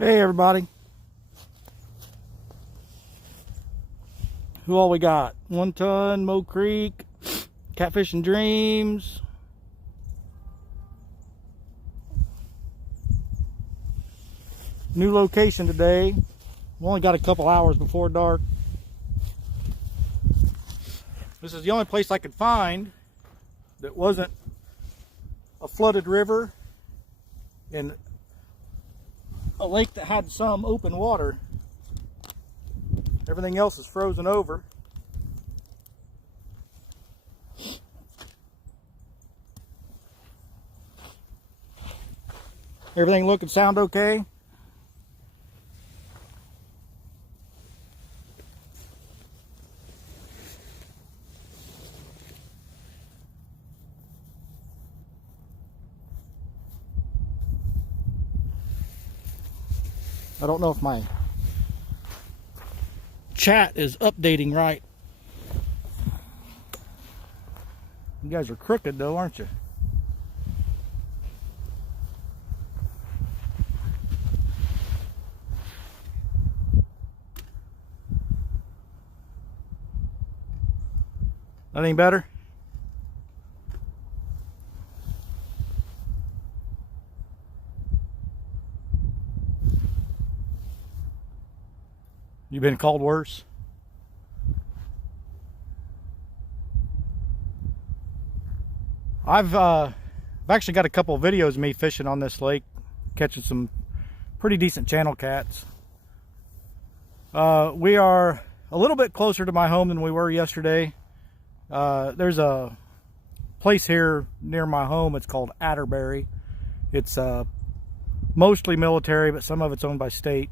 Hey everybody, who all we got? 1 Ton, Mo Creek, Catfishing Dreams. New location today. We only got a couple hours before dark. This is the only place I could find that wasn't a flooded river and a lake that had some open water. Everything else is frozen over. Everything look and sound okay? I don't know if my chat is updating right. You guys are crooked though, aren't you? That any better? You been called worse? I've actually got a couple of videos of me fishing on this lake, catching some pretty decent channel cats. We are a little bit closer to my home than we were yesterday. There's a place here near my home. It's called Atterbury. It's mostly military, but some of it's owned by state.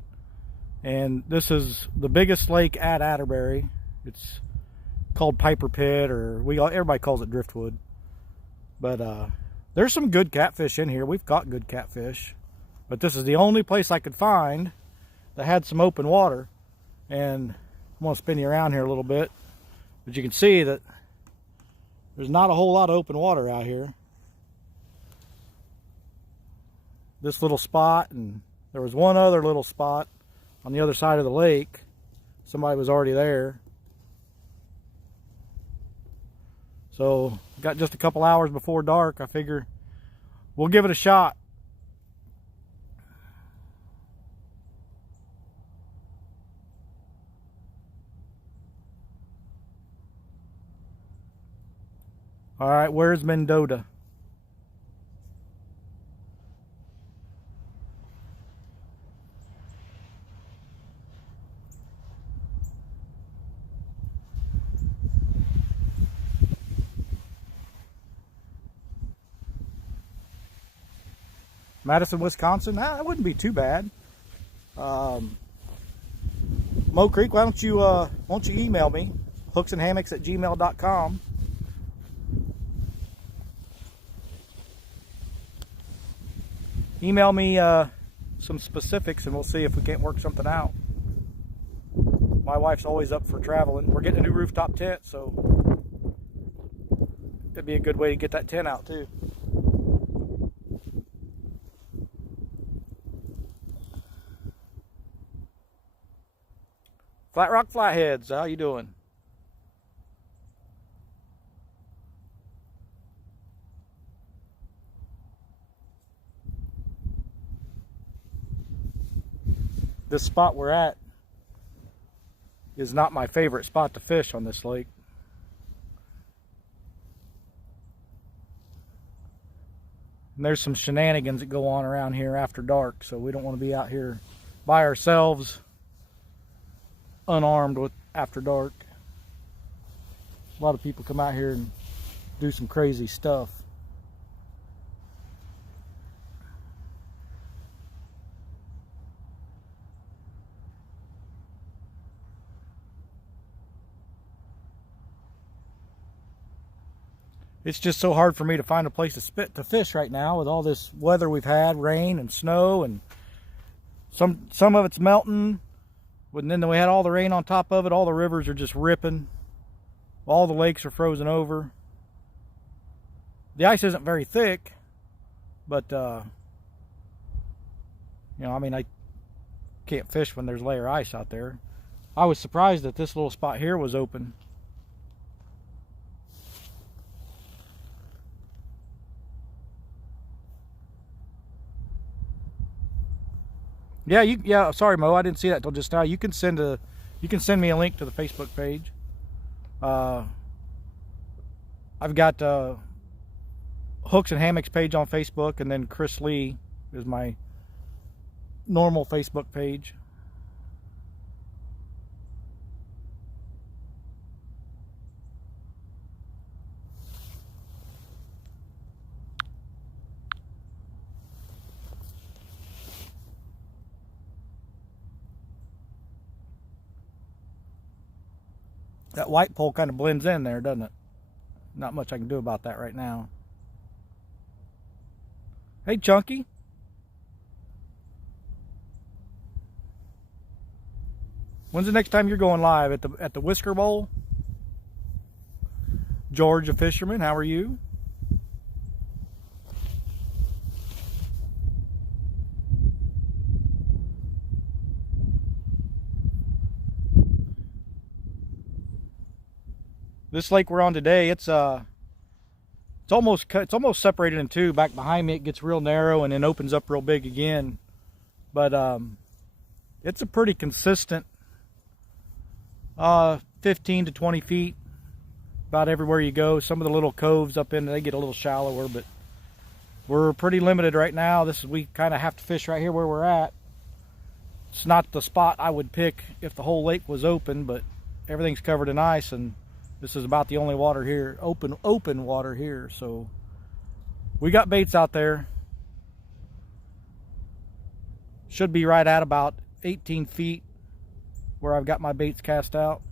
And this is the biggest lake at Atterbury. It's called Piper Pit, or everybody calls it Driftwood. But there's some good catfish in here. We've caught good catfish, but this is the only place I could find that had some open water. And I'm gonna spin you around here a little bit, but you can see that there's not a whole lot of open water out here. This little spot, and there was one other little spot on the other side of the lake. Somebody was already there. So got just a couple hours before dark. I figure we'll give it a shot. All right, where's Mendota? Madison, Wisconsin. That wouldn't be too bad. Mo Creek, why don't you email me, hooksandhammocks@gmail.com. Email me some specifics and we'll see if we can't work something out. My wife's always up for traveling. We're getting a new rooftop tent, so it'd be a good way to get that tent out too. Flat Rock Flatheads, how you doing? This spot we're at is not my favorite spot to fish on this lake. And there's some shenanigans that go on around here after dark, so we don't want to be out here by ourselves, unarmed with after dark. A lot of people come out here and do some crazy stuff. It's just so hard for me to find a place to fish right now with all this weather we've had, rain and snow, and some of it's melting. And then we had all the rain on top of it. All the rivers are just ripping. All the lakes are frozen over. The ice isn't very thick, but you know, I mean, can't fish when there's layer ice out there. I was surprised that this little spot here was open. Yeah, sorry Mo, I didn't see that till just now. You can send me a link to the Facebook page. I've got Hooks and Hammocks page on Facebook, and then Chris Lee is my normal Facebook page. That white pole kind of blends in there, doesn't it? Not much I can do about that right now. Hey, Chunky. When's the next time you're going live? At the Whisker Bowl? George, a fisherman, how are you? This lake we're on today, it's almost separated in two. Back behind me, it gets real narrow and then opens up real big again. But it's a pretty consistent 15 to 20 feet about everywhere you go. Some of the little coves up in, they get a little shallower, but we're pretty limited right now. We kind of have to fish right here where we're at. It's not the spot I would pick if the whole lake was open, but everything's covered in ice, and this is about the only water here, open water here. So we got baits out there. Should be right at about 18 feet where I've got my baits cast out.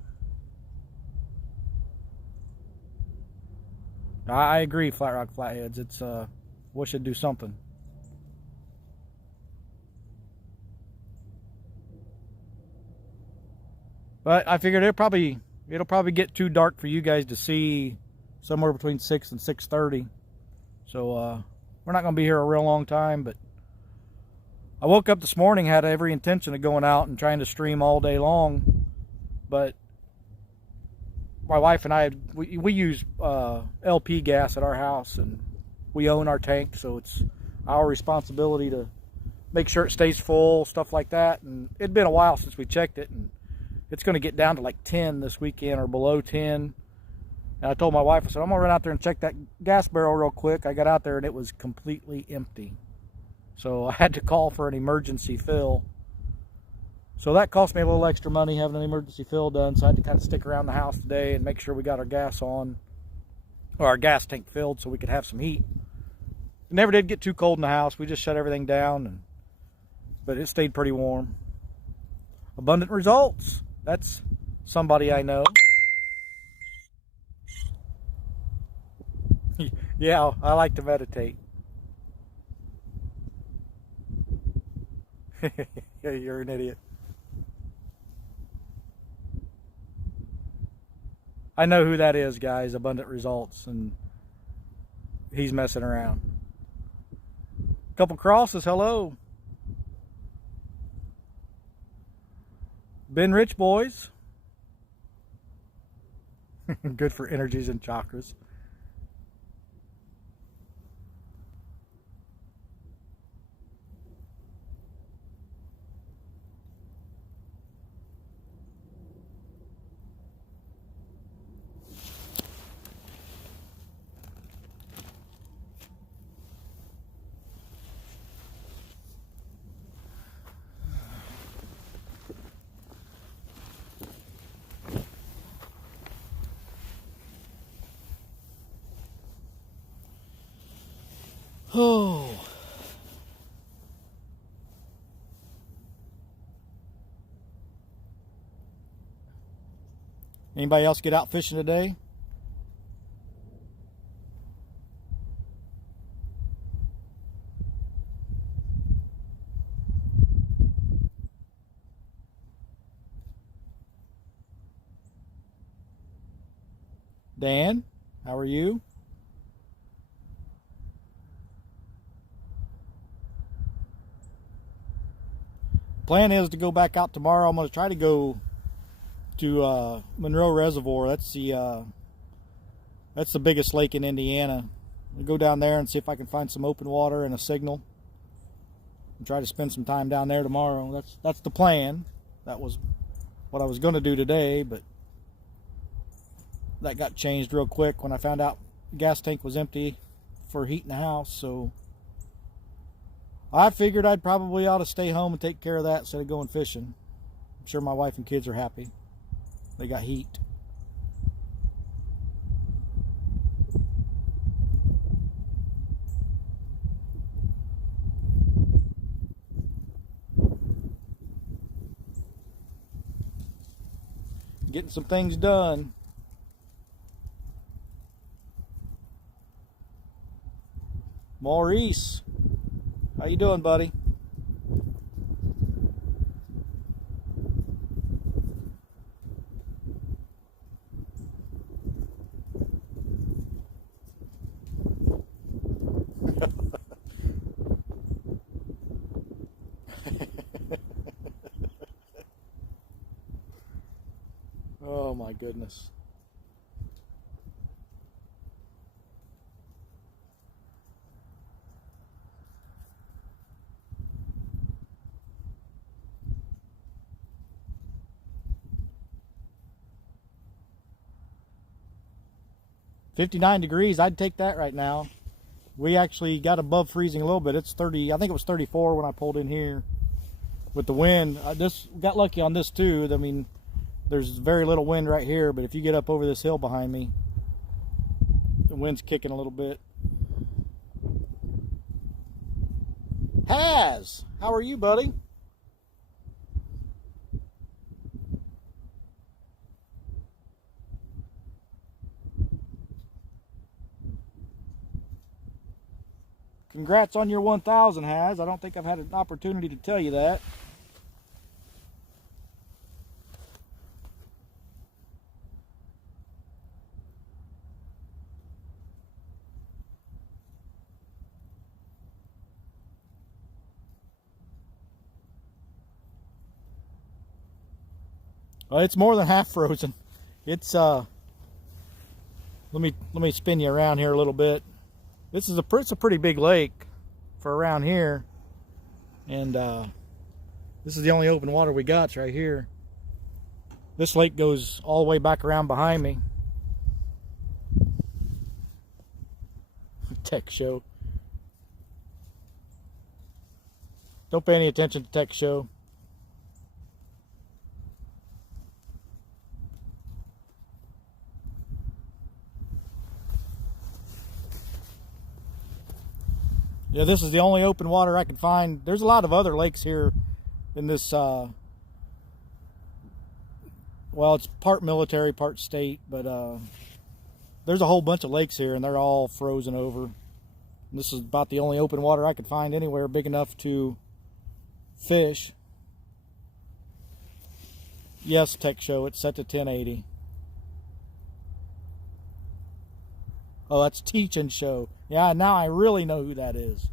I agree, Flat Rock Flatheads. It's wish it'd do something. But I figured it'll probably get too dark for you guys to see somewhere between 6 and 6:30. So we're not going to be here a real long time, but I woke up this morning, had every intention of going out and trying to stream all day long, but my wife and I, we use LP gas at our house, and we own our tank, so it's our responsibility to make sure it stays full, stuff like that. And it'd been a while since we checked it, and it's going to get down to like 10 this weekend or below 10. And I told my wife, I said, I'm going to run out there and check that gas barrel real quick. I got out there and it was completely empty. So I had to call for an emergency fill. So that cost me a little extra money having an emergency fill done. So I had to kind of stick around the house today and make sure we got our gas on, or our gas tank filled, so we could have some heat. It never did get too cold in the house. We just shut everything down, but it stayed pretty warm. Abundant results. That's somebody I know. Yeah, I like to meditate. You're an idiot. I know who that is, guys. Abundant Results, and he's messing around. Couple crosses, hello. Been rich, boys. Good for energies and chakras. Oh. Anybody else get out fishing today? Dan, how are you? Plan is to go back out tomorrow. I'm going to try to go to Monroe Reservoir. That's the biggest lake in Indiana. I'll go down there and see if I can find some open water and a signal, and try to spend some time down there tomorrow. That's the plan. That was what I was going to do today, but that got changed real quick when I found out the gas tank was empty for heating the house. So I figured I'd probably ought to stay home and take care of that instead of going fishing. I'm sure my wife and kids are happy. They got heat. Getting some things done. Maurice, how you doing, buddy? Oh my goodness. $59 degrees, I'd take that right now. We actually got above freezing a little bit. It's 30, I think it was 34 when I pulled in here with the wind. I just got lucky on this too. I mean, there's very little wind right here, but if you get up over this hill behind me, the wind's kicking a little bit. Haz, how are you, buddy? Congrats on your 1,000, Haz. I don't think I've had an opportunity to tell you that. It's more than half frozen. It's let me spin you around here a little bit. It's a pretty big lake for around here, and this is the only open water we got. It's right here. This lake goes all the way back around behind me. Tech show. Don't pay any attention to tech show. Yeah, this is the only open water I can find. There's a lot of other lakes here in this, well, it's part military, part state, but there's a whole bunch of lakes here, and they're all frozen over. And this is about the only open water I could find anywhere big enough to fish. Yes, tech show, it's set to 1080. Oh, that's Teach and Show. Yeah, now I really know who that is.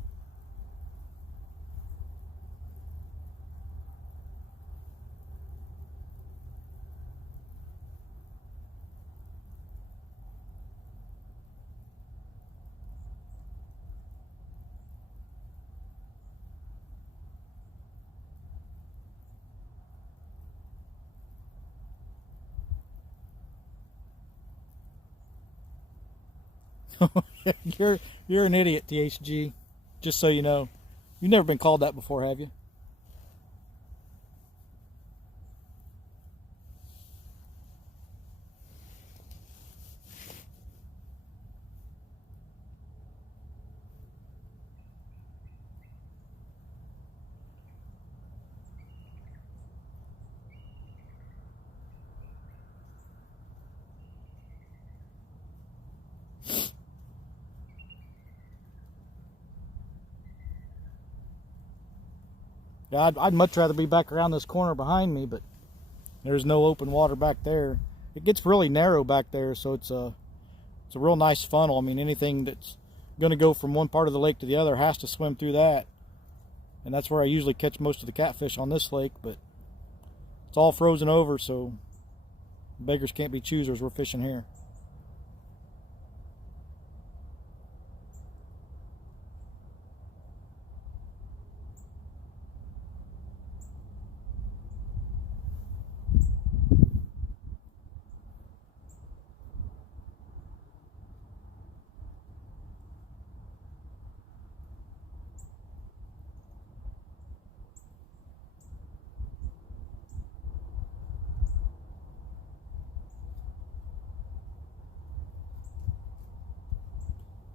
You're an idiot, THG. Just so you know. You've never been called that before, have you? Yeah, I'd much rather be back around this corner behind me, but there's no open water back there. It gets really narrow back there, so it's a real nice funnel. I mean, anything that's going to go from one part of the lake to the other has to swim through that. and that's where I usually catch most of the catfish on this lake, but it's all frozen over, so beggars can't be choosers. We're fishing here.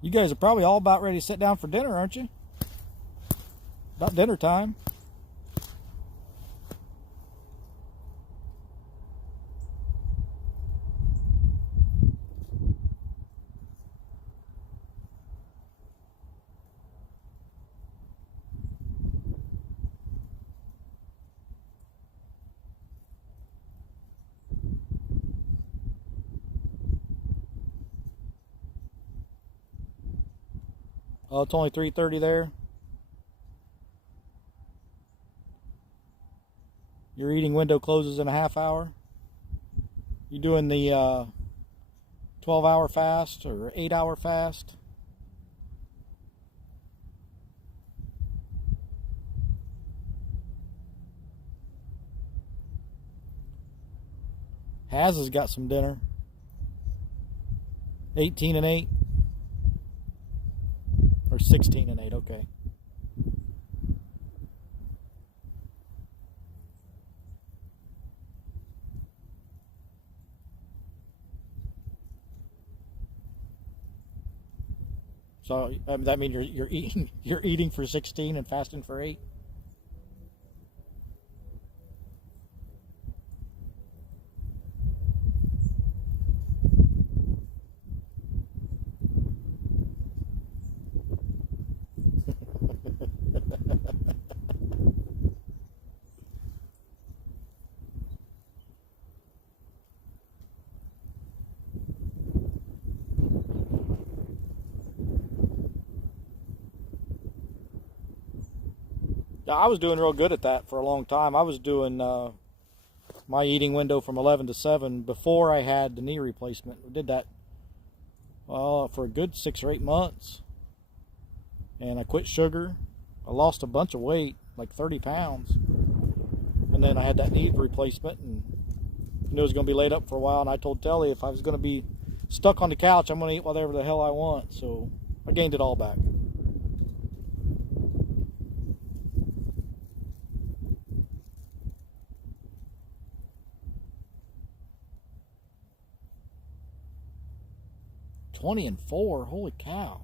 You guys are probably all about ready to sit down for dinner, aren't you? About dinner time. Oh, it's only 3:30 there. Your eating window closes in a half hour. You doing the 12-hour fast or 8-hour fast? Has got some dinner. 18 and 8. Or 16 and 8, okay. So that means you're eating for 16 and fasting for 8. I was doing real good at that for a long time. I was doing my eating window from 11 to 7 before I had the knee replacement. I did that for a good 6 or 8 months. And I quit sugar. I lost a bunch of weight, like 30 pounds. And then I had that knee replacement, and I knew I was going to be laid up for a while. And I told Telly if I was going to be stuck on the couch, I'm going to eat whatever the hell I want. So I gained it all back. $20 and $4, holy cow.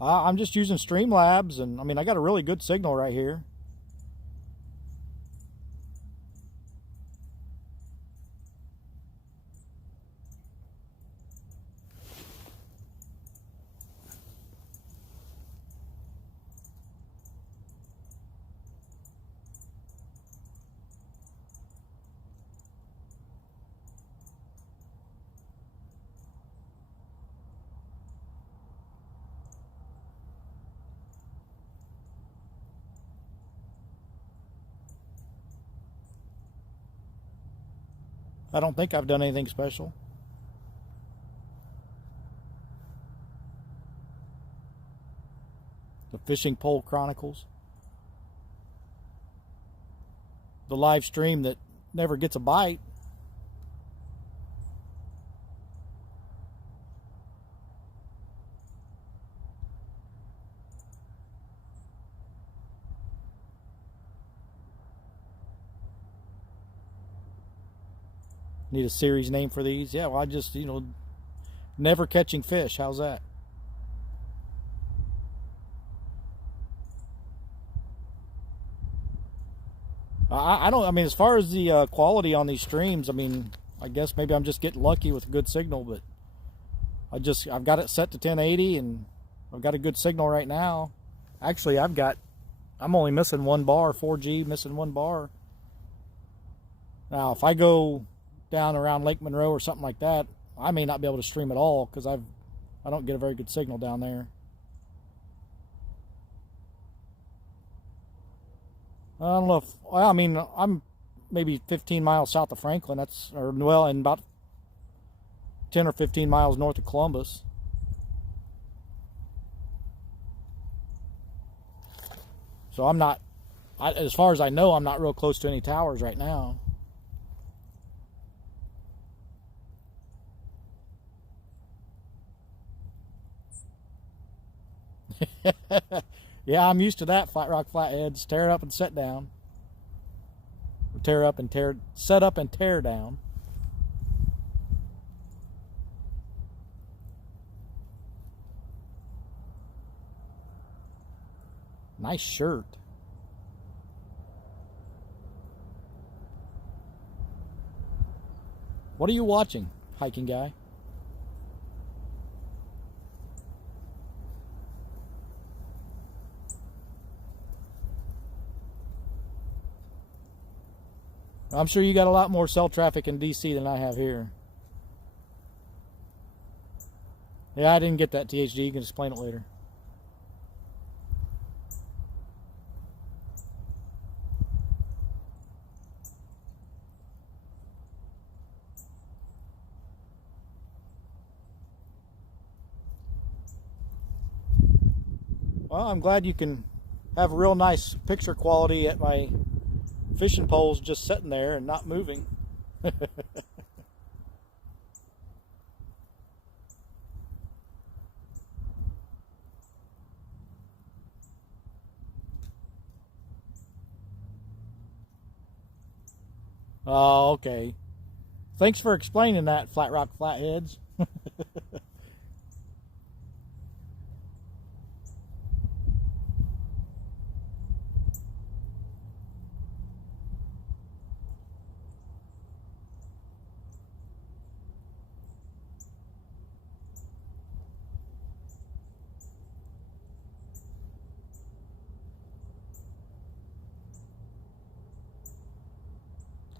I'm just using Streamlabs, and I mean, I got a really good signal right here. I don't think I've done anything special. The Fishing Pole Chronicles. The live stream that never gets a bite. Need a series name for these? Yeah, well, I just, never catching fish. How's that? I mean, as far as the quality on these streams, I mean, I guess maybe I'm just getting lucky with a good signal, but I've got it set to 1080 and I've got a good signal right now. Actually, I'm only missing 1 bar, 4G, missing 1 bar. Now, if I go down around Lake Monroe or something like that, I may not be able to stream at all because I've I don't get a very good signal down there. I don't know if, well, I mean, I'm maybe 15 miles south of Franklin. That's, or well, and about 10 or 15 miles north of Columbus. So I'm not, as far as I know, I'm not real close to any towers right now. Yeah, I'm used to that. Flat rock flatheads, tear up and set down. Tear up and tear, set up and tear down. Nice shirt. What are you watching, hiking guy? I'm sure you got a lot more cell traffic in DC than I have here. Yeah, I didn't get that, THD. You can explain it later. Well, I'm glad you can have a real nice picture quality at my fishing poles just sitting there and not moving. Oh, okay. Thanks for explaining that, Flat Rock Flatheads.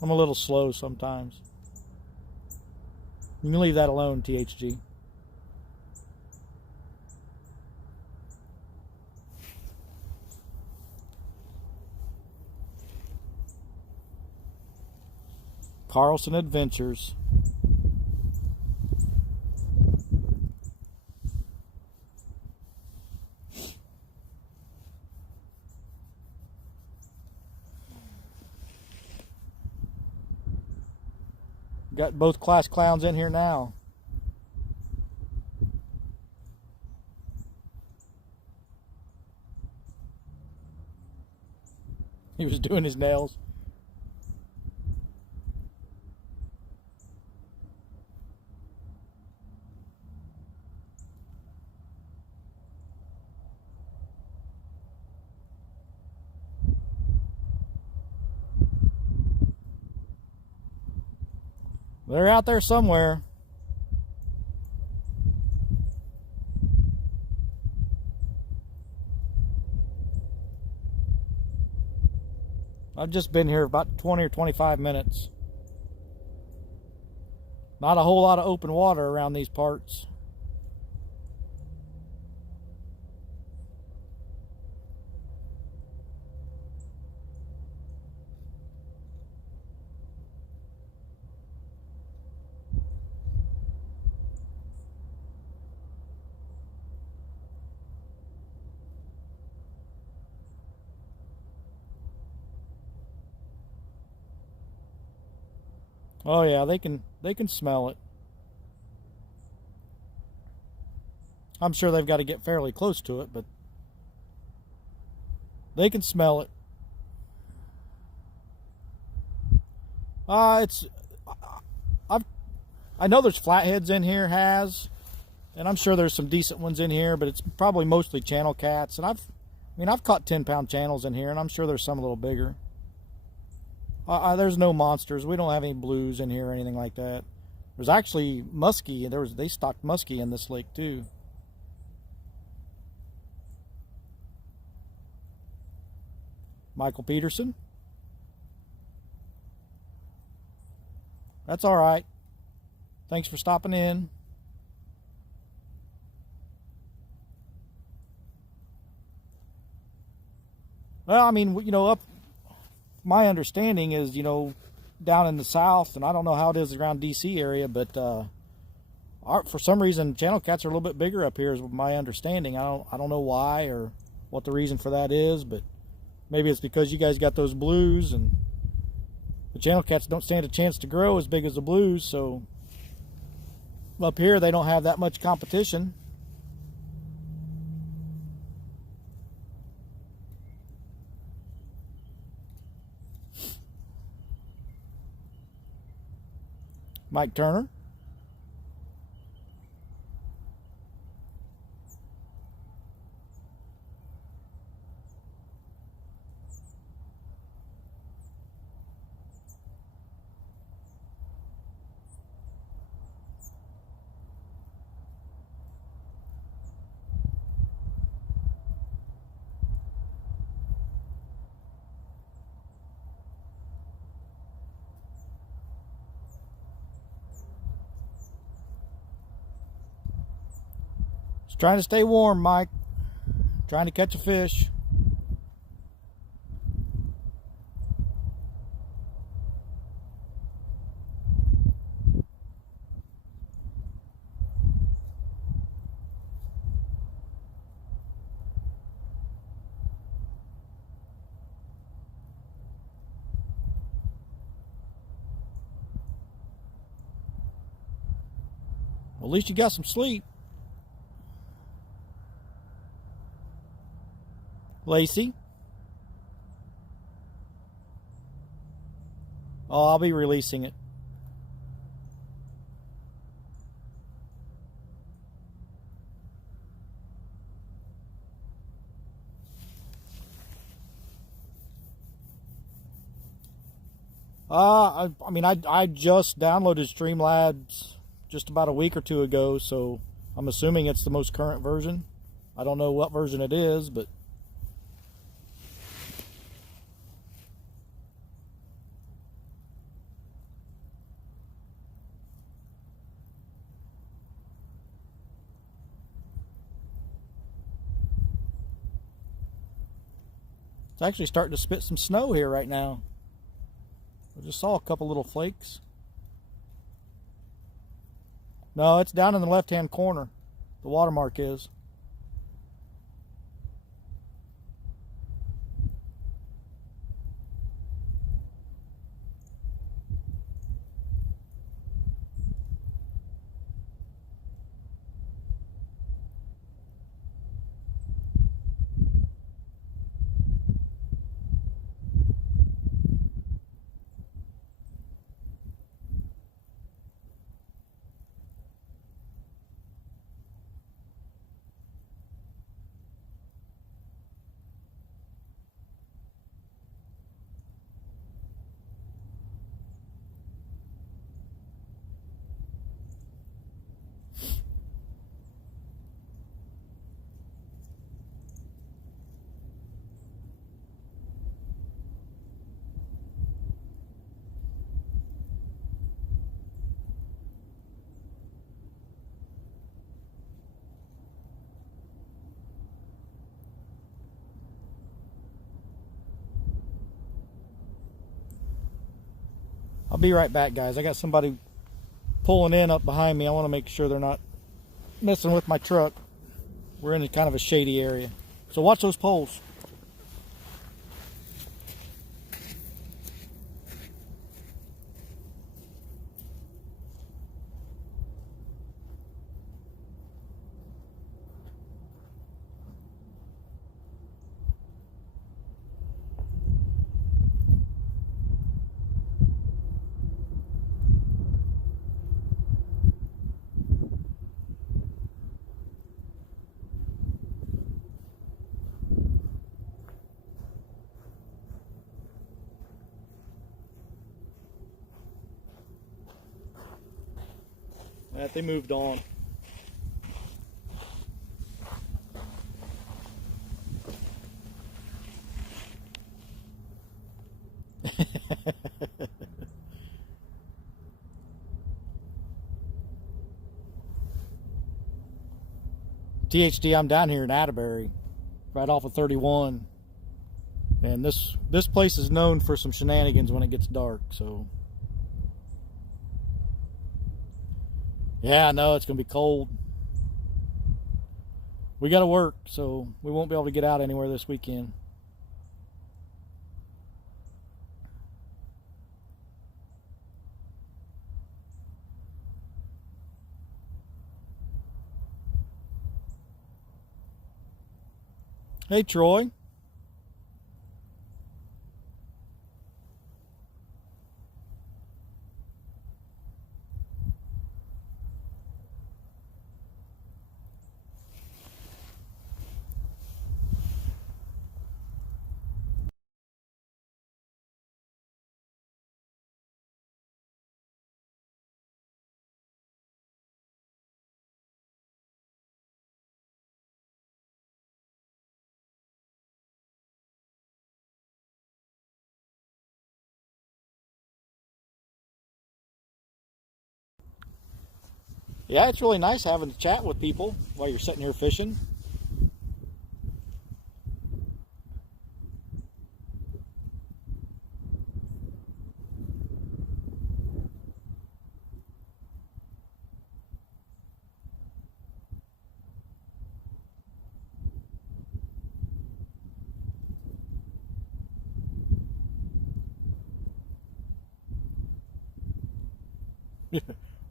I'm a little slow sometimes. You can leave that alone, THG. Carlson Adventures. Got both class clowns in here now. He was doing his nails. They're out there somewhere. I've just been here about 20 or 25 minutes. Not a whole lot of open water around these parts. Oh yeah, they can smell it. I'm sure they've got to get fairly close to it, but they can smell it. I know there's flatheads in here, and I'm sure there's some decent ones in here, but it's probably mostly channel cats. And I've caught 10-pound channels in here, and I'm sure there's some a little bigger. There's no monsters. We don't have any blues in here or anything like that. There's actually muskie. They stocked muskie in this lake too. Michael Peterson. That's all right. Thanks for stopping in. Well, I mean, you know, my understanding is, you know, down in the south, and I don't know how it is around DC area, but for some reason channel cats are a little bit bigger up here is my understanding. I don't know why or what the reason for that is, but maybe it's because you guys got those blues and the channel cats don't stand a chance to grow as big as the blues, so up here they don't have that much competition. Mike Turner. Just trying to stay warm, Mike. Trying to catch a fish. Well, at least you got some sleep. Lacey. Oh, I'll be releasing it. I mean, I just downloaded Streamlabs just about a week or two ago, so I'm assuming it's the most current version. I don't know what version it is, but it's actually starting to spit some snow here right now. I just saw a couple little flakes. No, it's down in the left-hand corner. The watermark is. I'll be right back, guys. I got somebody pulling in up behind me. I want to make sure they're not messing with my truck. We're in kind of a shady area. So watch those poles. They moved on. THD, I'm down here in Atterbury, right off of 31. And this place is known for some shenanigans when it gets dark, so. Yeah, I know it's gonna be cold. We gotta work, so we won't be able to get out anywhere this weekend. Hey, Troy. Yeah, it's really nice having a chat with people while you're sitting here fishing.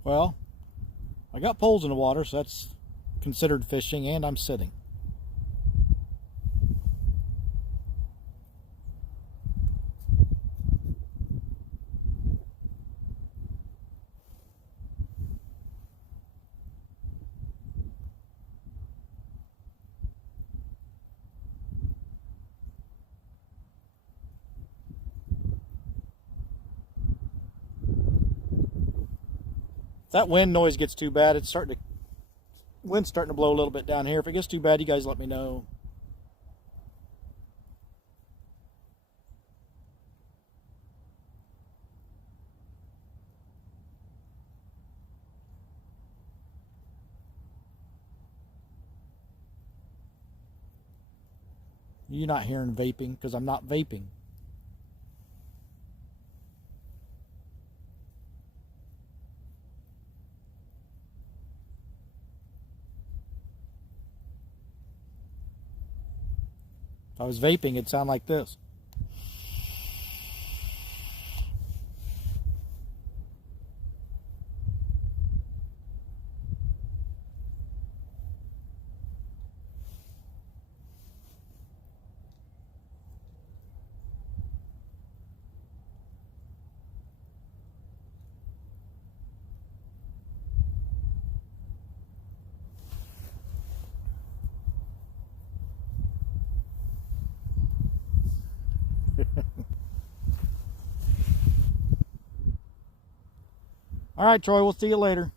Well, I got poles in the water, so that's considered fishing, and I'm sitting. If that wind noise gets too bad, wind's starting to blow a little bit down here. If it gets too bad, you guys let me know. You're not hearing vaping because I'm not vaping. If I was vaping, it'd sound like this. All right, Troy, we'll see you later.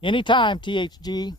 Anytime, THG.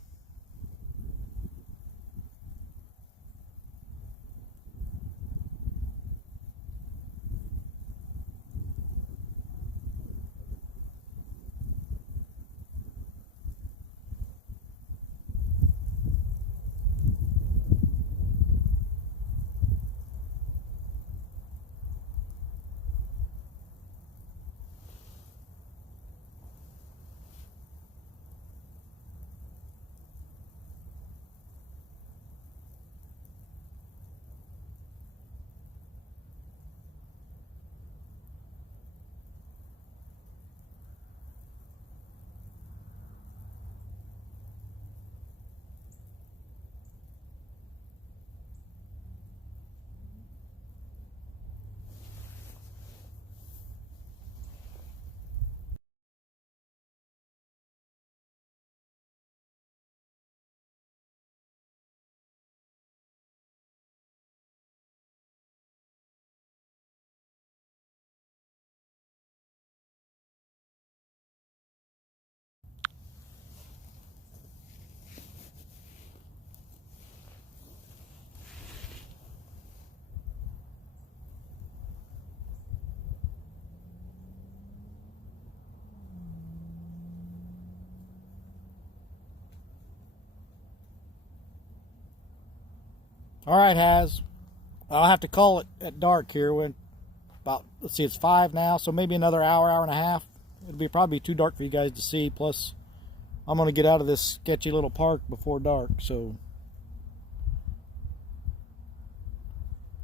All right, Haz. I'll have to call it at dark here. When about, let's see, it's 5 now, so maybe another hour, hour and a half. It'll be probably too dark for you guys to see. Plus, I'm going to get out of this sketchy little park before dark. So,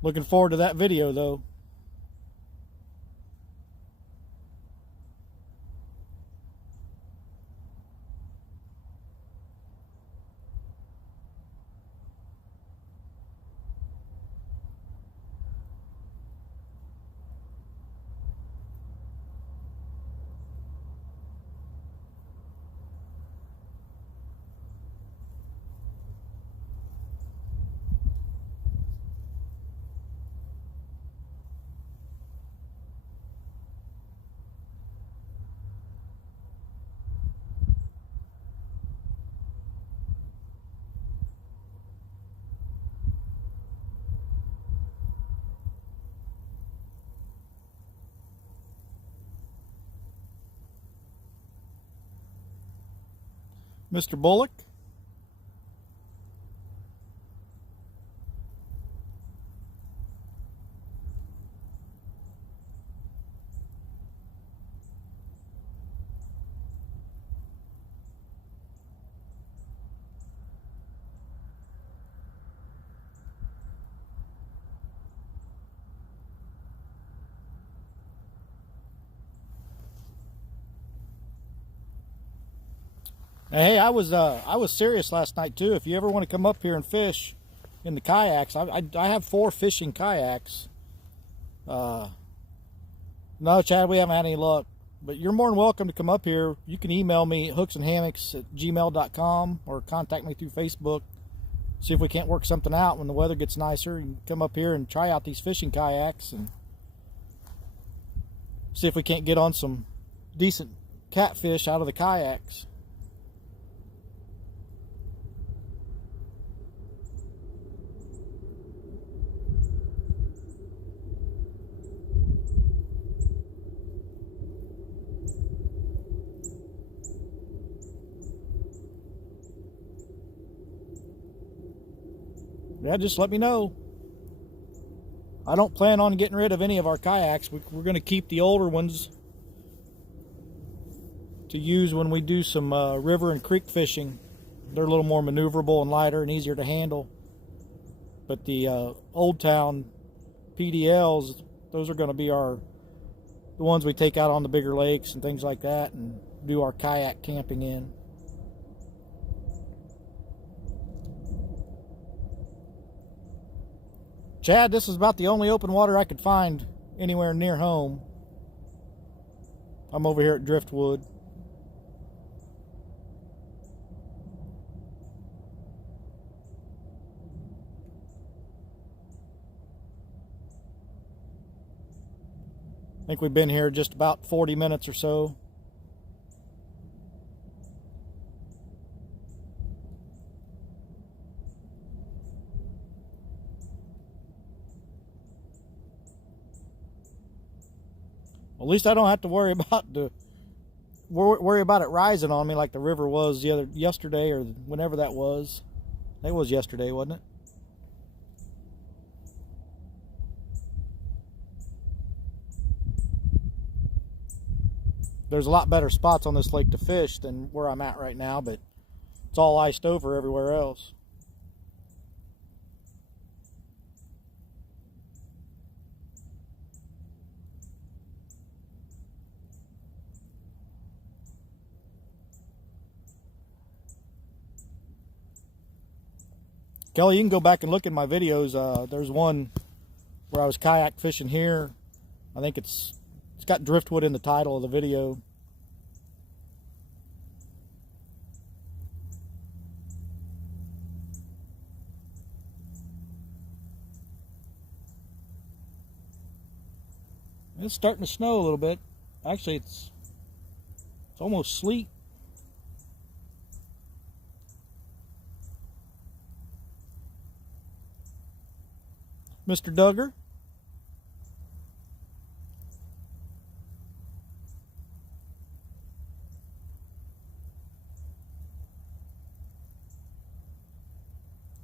looking forward to that video, though. Mr. Bullock. Hey, I was serious last night too. If you ever want to come up here and fish in the kayaks, I have 4 fishing kayaks. No, Chad, we haven't had any luck. But you're more than welcome to come up here. You can email me hooksandhammocks@gmail.com or contact me through Facebook. See if we can't work something out when the weather gets nicer. You can come up here and try out these fishing kayaks and see if we can't get on some decent catfish out of the kayaks. Yeah, just let me know. I don't plan on getting rid of any of our kayaks. We're going to keep the older ones to use when we do some river and creek fishing. They're a little more maneuverable and lighter and easier to handle. But the Old Town PDLs, those are going to be the ones we take out on the bigger lakes and things like that and do our kayak camping in. Chad, this is about the only open water I could find anywhere near home. I'm over here at Driftwood. I think we've been here just about 40 minutes or so. At least I don't have to worry about it rising on me like the river was yesterday or whenever that was. It was yesterday, wasn't it? There's a lot better spots on this lake to fish than where I'm at right now, but it's all iced over everywhere else. Kelly, you can go back and look at my videos. There's one where I was kayak fishing here. I think it's got driftwood in the title of the video. It's starting to snow a little bit. Actually, it's almost sleet. Mr. Duggar.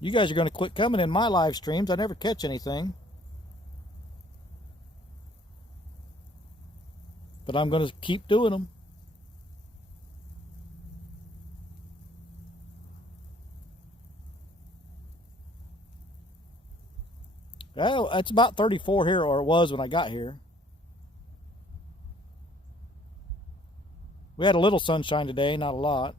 You guys are going to quit coming in my live streams. I never catch anything. But I'm going to keep doing them. Well, it's about 34 here, or it was when I got here. We had a little sunshine today, not a lot.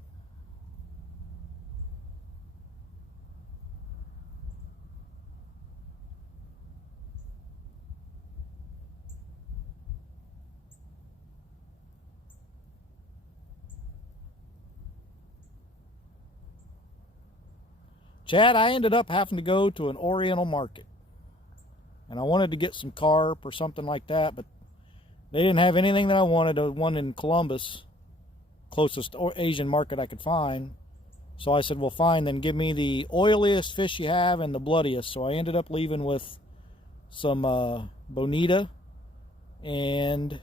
Chad, I ended up having to go to an Oriental market. And I wanted to get some carp or something like that, but they didn't have anything that I wanted. One in Columbus, closest Asian market I could find. So I said, well, fine, then give me the oiliest fish you have and the bloodiest. So I ended up leaving with some bonita and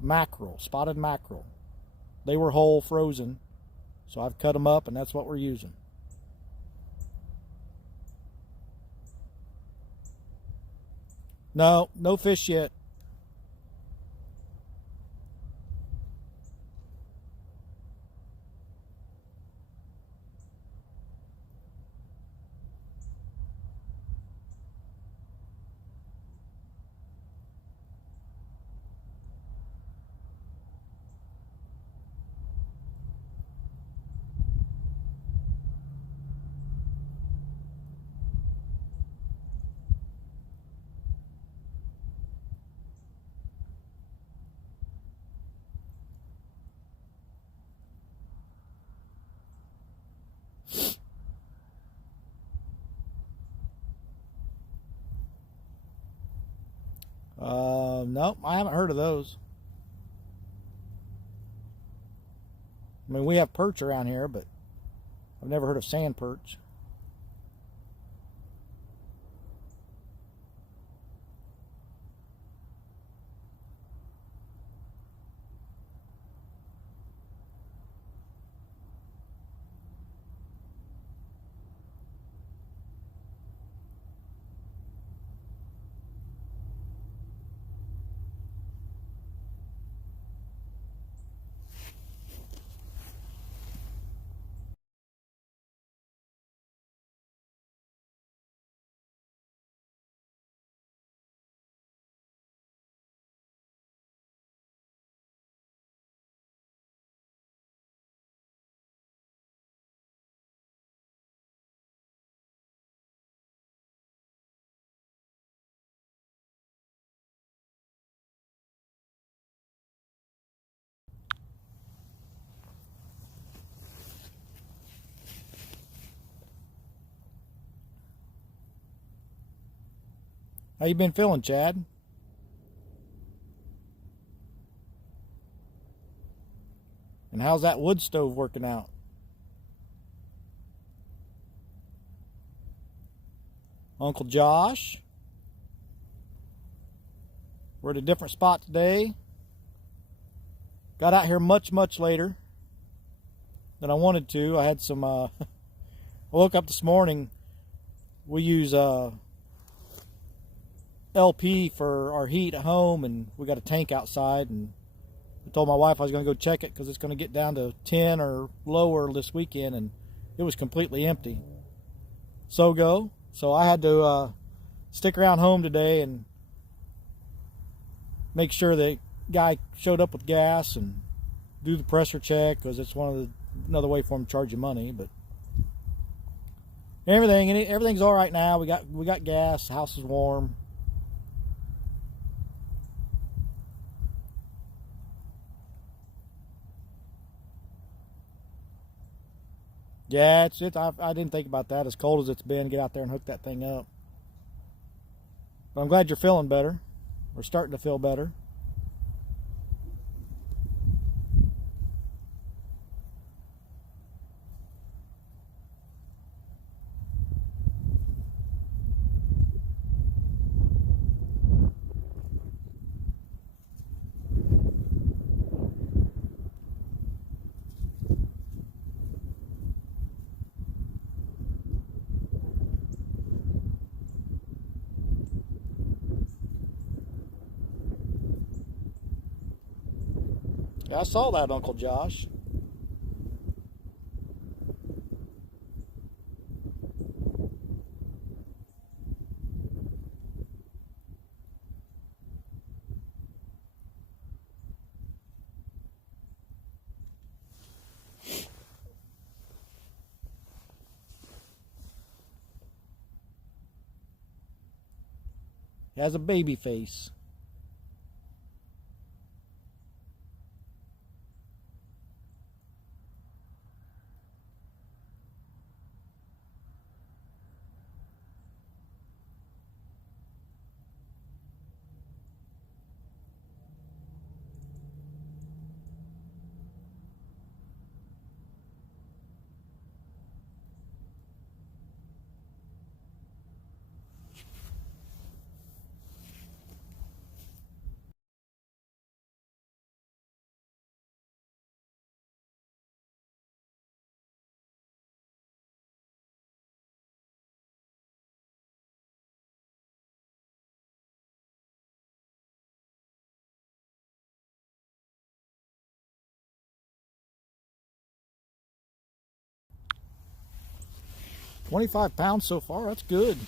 mackerel, spotted mackerel. They were whole, frozen. So I've cut them up, and that's what we're using. No, no fish yet. Nope, I haven't heard of those. I mean, we have perch around here, but I've never heard of sand perch. How you been feeling, Chad? And how's that wood stove working out? Uncle Josh? We're at a different spot today. Got out here much, much later than I wanted to. I had some, I woke up this morning. We use LP for our heat at home, and we got a tank outside, and I told my wife I was going to go check it because it's going to get down to 10 or lower this weekend, and it was completely empty. So I had to stick around home today and make sure the guy showed up with gas and do the pressure check, because it's another way for him to charge you money. But everything's all right now. We got gas. The house is warm. Yeah, I didn't think about that. As cold as it's been, get out there and hook that thing up. But I'm glad you're feeling better. We're starting to feel better. Yeah, I saw that, Uncle Josh. He has a baby face. £25 so far, that's good.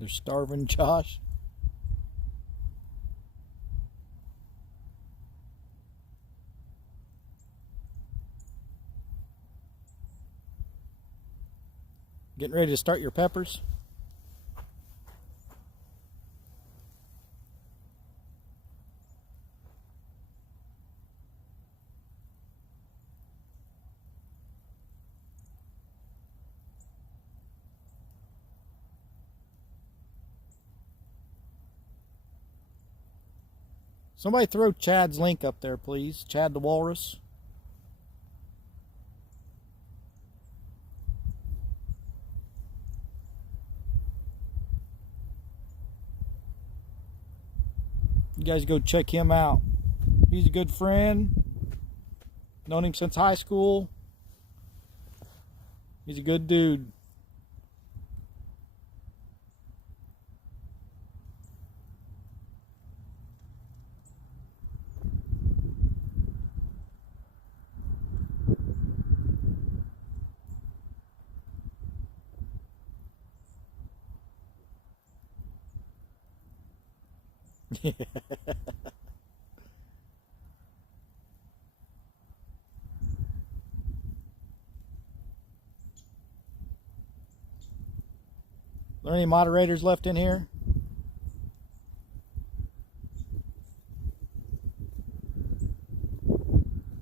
They're starving Josh. Getting ready to start your peppers? Somebody throw Chad's link up there, please. Chad the Walrus. You guys go check him out. He's a good friend. Known him since high school. He's a good dude. Are there any moderators left in here?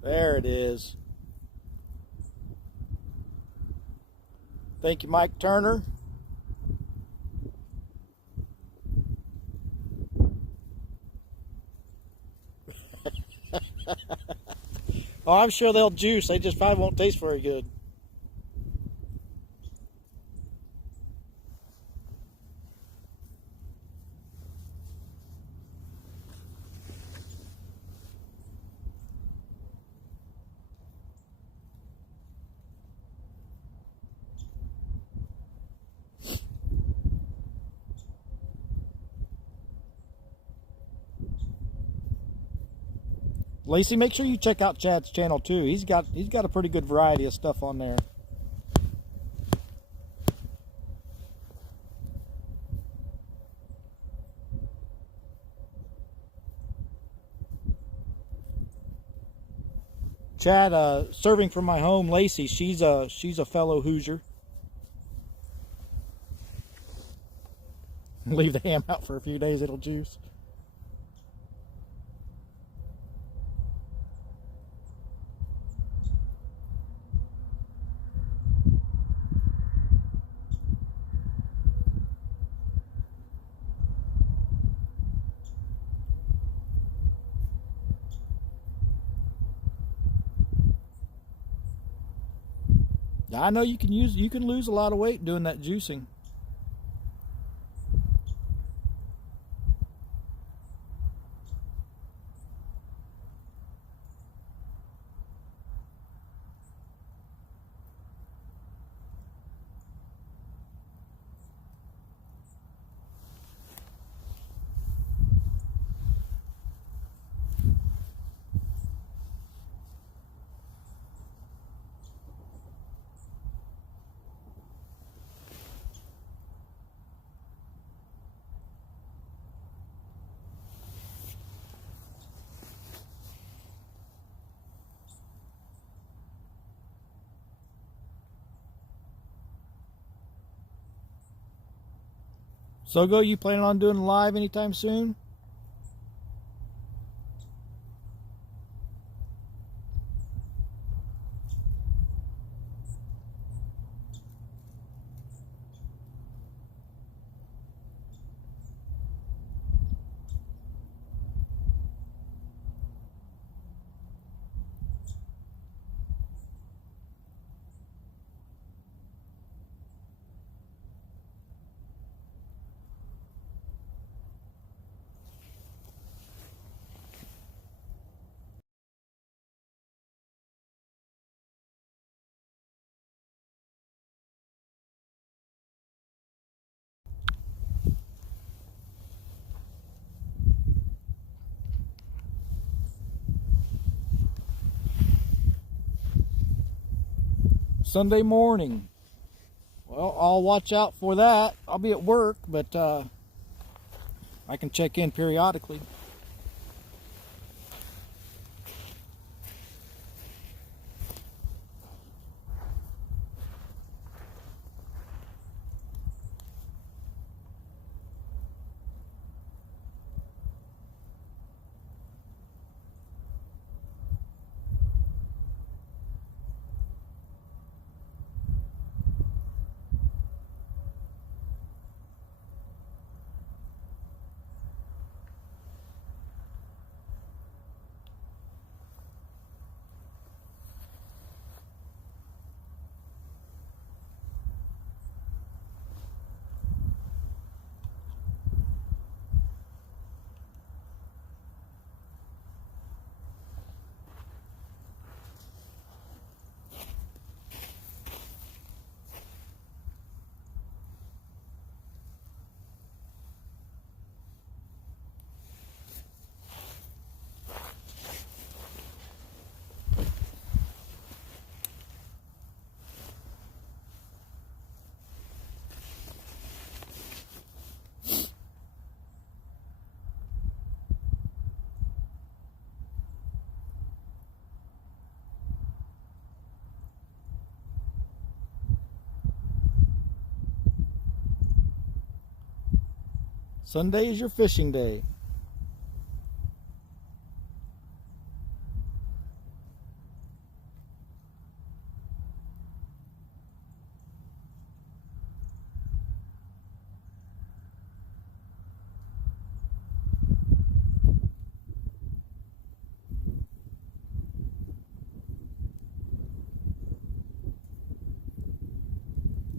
There it is. Thank you, Mike Turner. Oh, I'm sure they'll juice. They just probably won't taste very good. Lacey, make sure you check out Chad's channel too. He's got a pretty good variety of stuff on there. Chad, serving from my home, Lacey, she's a fellow Hoosier. Leave the ham out for a few days, it'll juice. I know you can lose a lot of weight doing that juicing. So go, you planning on doing live anytime soon? Sunday morning. Well, I'll watch out for that. I'll be at work, but I can check in periodically. Sunday is your fishing day.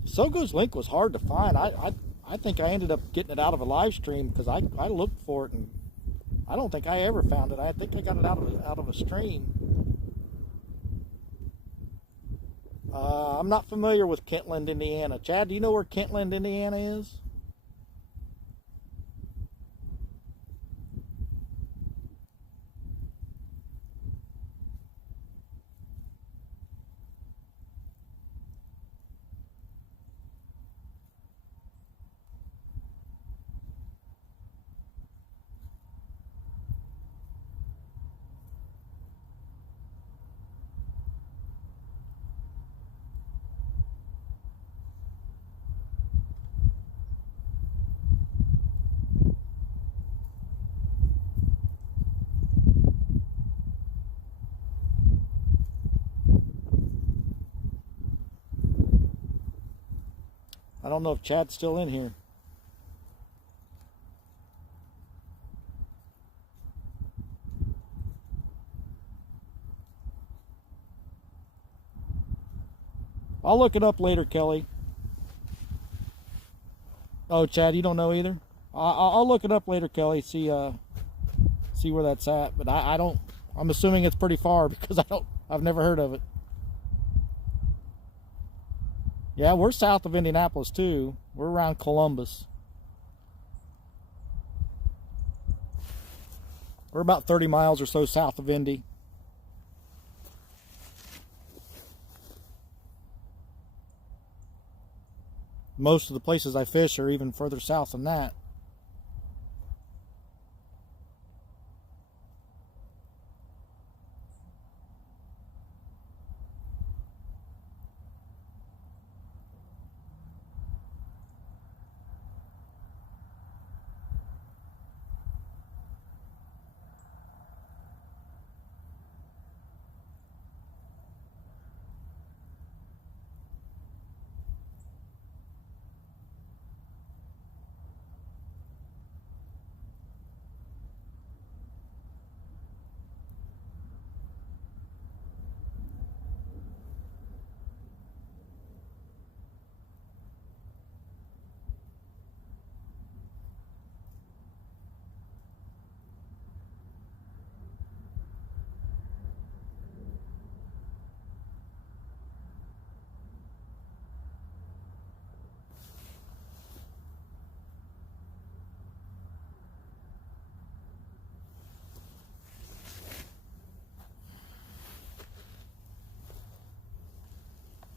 Sogo's link was hard to find. I think I ended up getting it out of a live stream because I looked for it and I don't think I ever found it. I think I got it out of a stream. I'm not familiar with Kentland, Indiana. Chad, do you know where Kentland, Indiana is? I don't know if Chad's still in here. I'll look it up later, Kelly. Oh, Chad, you don't know either? I'll look it up later, Kelly. See where that's at. But I don't. I'm assuming it's pretty far because I've never heard of it. Yeah, we're south of Indianapolis too. We're around Columbus. We're about 30 miles or so south of Indy. Most of the places I fish are even further south than that.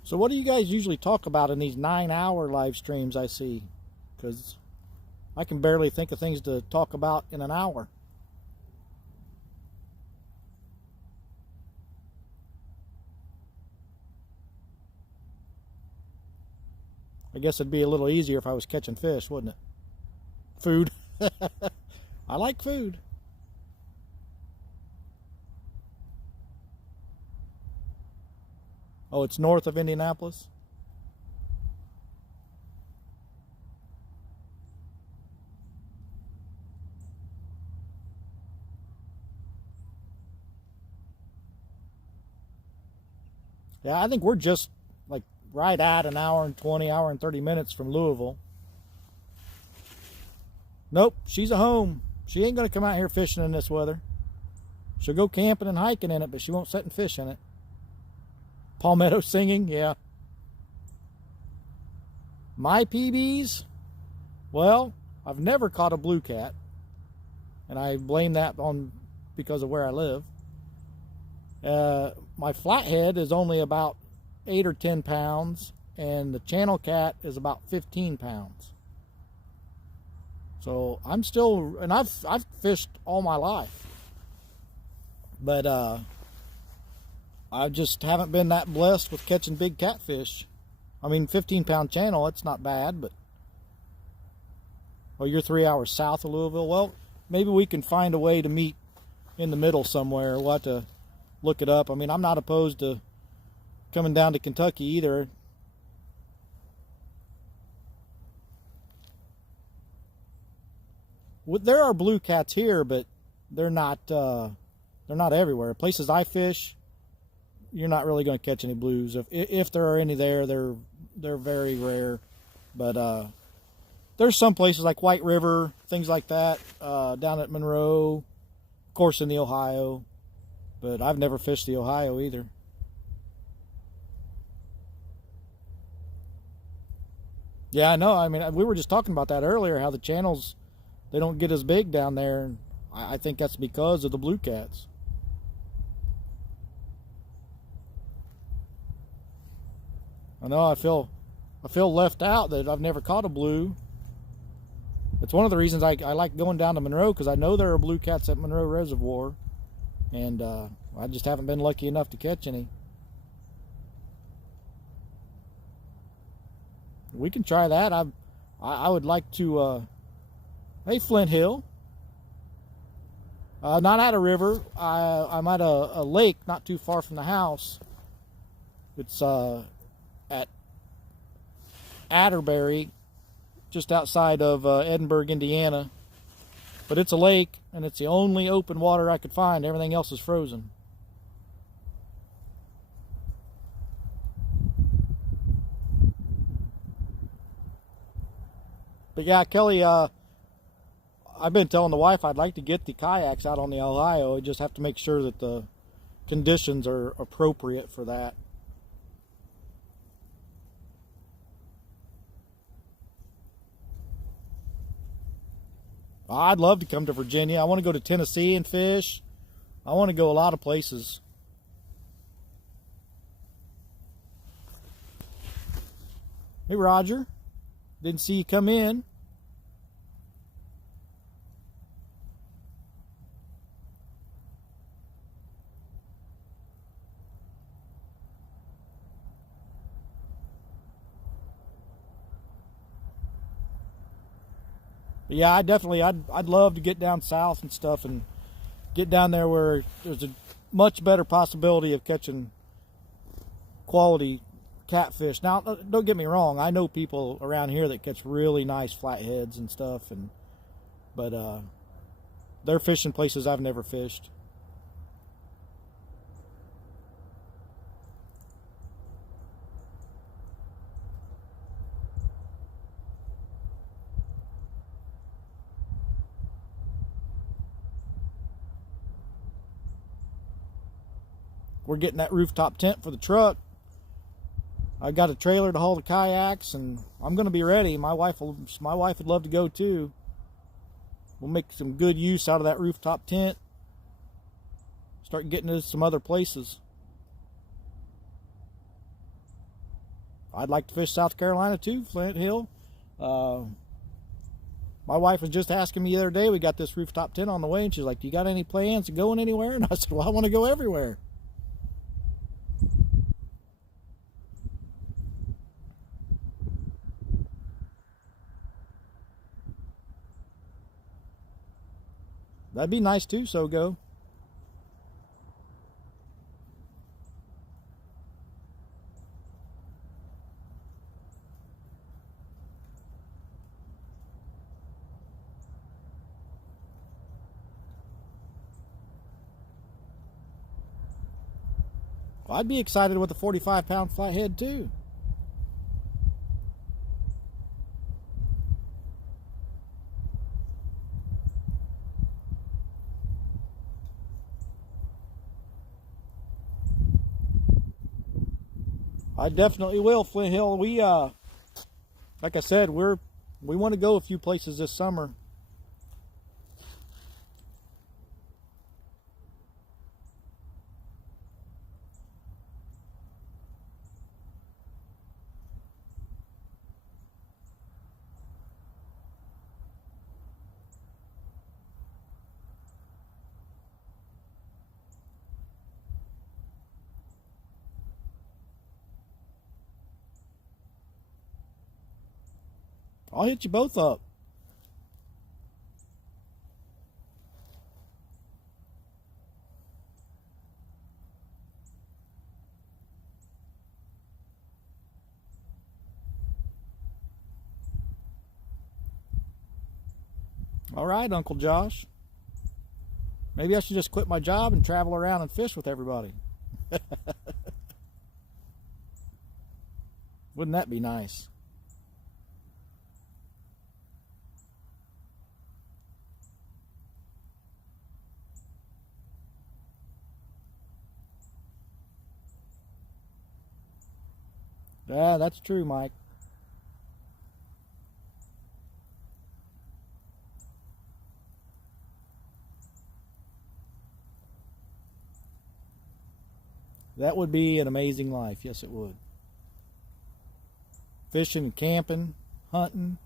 So what do you guys usually talk about in these 9-hour live streams I see? Because I can barely think of things to talk about in an hour. I guess it'd be a little easier if I was catching fish, wouldn't it? Food. I like food. Oh, it's north of Indianapolis? Yeah, I think we're just like right at an hour and 20, hour and 30 minutes from Louisville. Nope, she's at home. She ain't going to come out here fishing in this weather. She'll go camping and hiking in it, but she won't sit and fish in it. Palmetto singing, yeah. My PBs? Well, I've never caught a blue cat, and I blame that on because of where I live. My flathead is only about 8 or 10 pounds, and the channel cat is about 15 pounds. So I'm still, and I've fished all my life, but I just haven't been that blessed with catching big catfish. I mean, 15-pound channel, it's not bad, but... Oh, you're 3 hours south of Louisville? Well, maybe we can find a way to meet in the middle somewhere. We'll have to look it up. I mean, I'm not opposed to coming down to Kentucky either. There are blue cats here, but they're not everywhere. Places I fish, you're not really going to catch any blues. If there are any there, they're very rare. But there's some places like White River, things like that, down at Monroe, of course in the Ohio. But I've never fished the Ohio either. Yeah, I know. I mean, we were just talking about that earlier, how the channels, they don't get as big down there. And I think that's because of the blue cats. I know, I feel left out that I've never caught a blue. It's one of the reasons I like going down to Monroe, because I know there are blue cats at Monroe Reservoir, and I just haven't been lucky enough to catch any. We can try that. I would like to. Hey, Flint Hill. Not at a river. I'm at a lake not too far from the house. It's at Atterbury, just outside of Edinburgh, Indiana. But it's a lake, and it's the only open water I could find. Everything else is frozen. But yeah, Kelly, I've been telling the wife I'd like to get the kayaks out on the Ohio. I just have to make sure that the conditions are appropriate for that. I'd love to come to Virginia. I want to go to Tennessee and fish. I want to go a lot of places. Hey, Roger. Didn't see you come in. But yeah, I'd love to get down south and stuff and get down there where there's a much better possibility of catching quality catfish. Now, don't get me wrong. I know people around here that catch really nice flatheads and stuff, but they're fishing places I've never fished. We're getting that rooftop tent for the truck. I got a trailer to haul the kayaks, and I'm going to be ready. My wife would love to go too. We'll make some good use out of that rooftop tent. Start getting to some other places. I'd like to fish South Carolina too, Flint Hill. My wife was just asking me the other day, we got this rooftop tent on the way, and she's like, "Do you got any plans of going anywhere?" And I said, "Well, I want to go everywhere." That'd be nice too, so go. Well, I'd be excited with a 45-pound flathead too. I definitely will, Flint Hill. We like I said, we want to go a few places this summer. I'll hit you both up. All right, Uncle Josh. Maybe I should just quit my job and travel around and fish with everybody. Wouldn't that be nice? Yeah, that's true, Mike. That would be an amazing life. Yes, it would. Fishing, camping, hunting.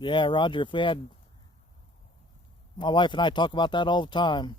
Yeah, Roger, if we had, my wife and I talk about that all the time.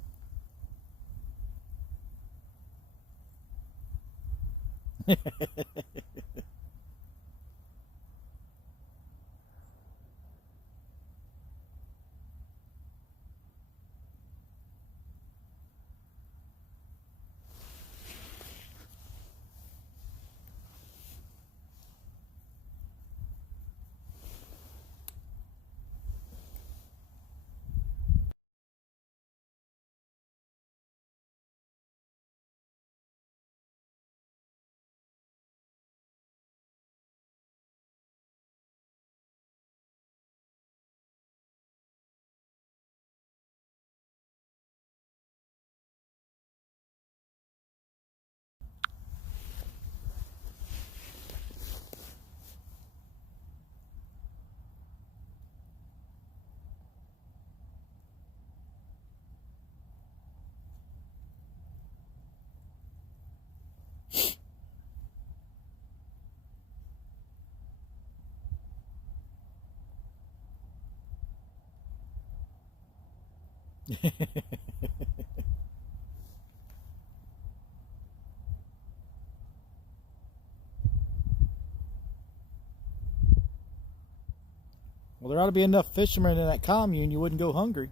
Well, there ought to be enough fishermen in that commune you wouldn't go hungry.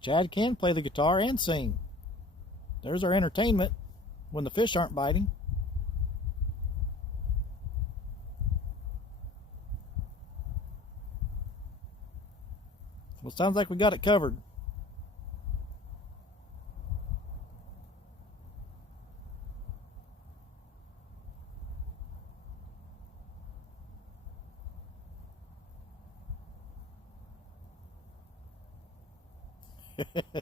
Chad can play the guitar and sing. There's our entertainment when the fish aren't biting. Well, it sounds like we got it covered. At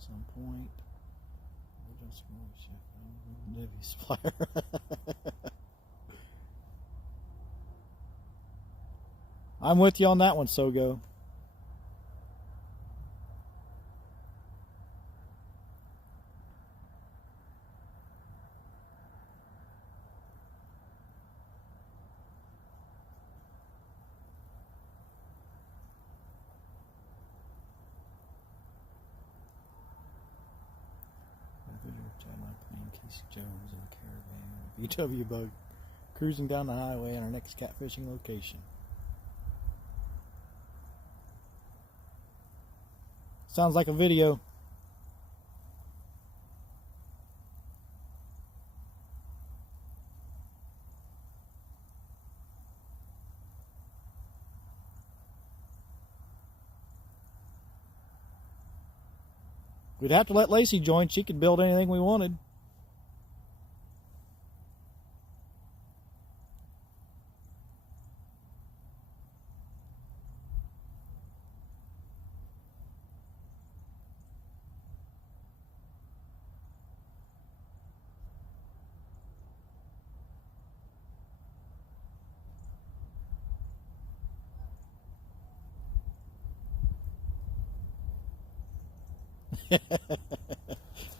some point, I'm with you on that one, Sogo. Jones in a caravan, VW bug, cruising down the highway on our next catfishing location. Sounds like a video. We'd have to let Lacey join. She could build anything we wanted.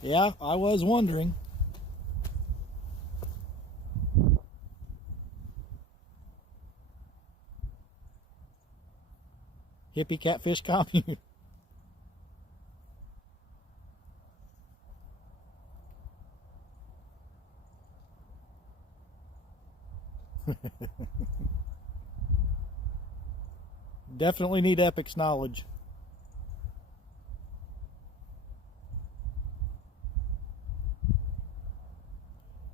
Yeah, I was wondering. Hippie catfish commune. Definitely need Epic's knowledge.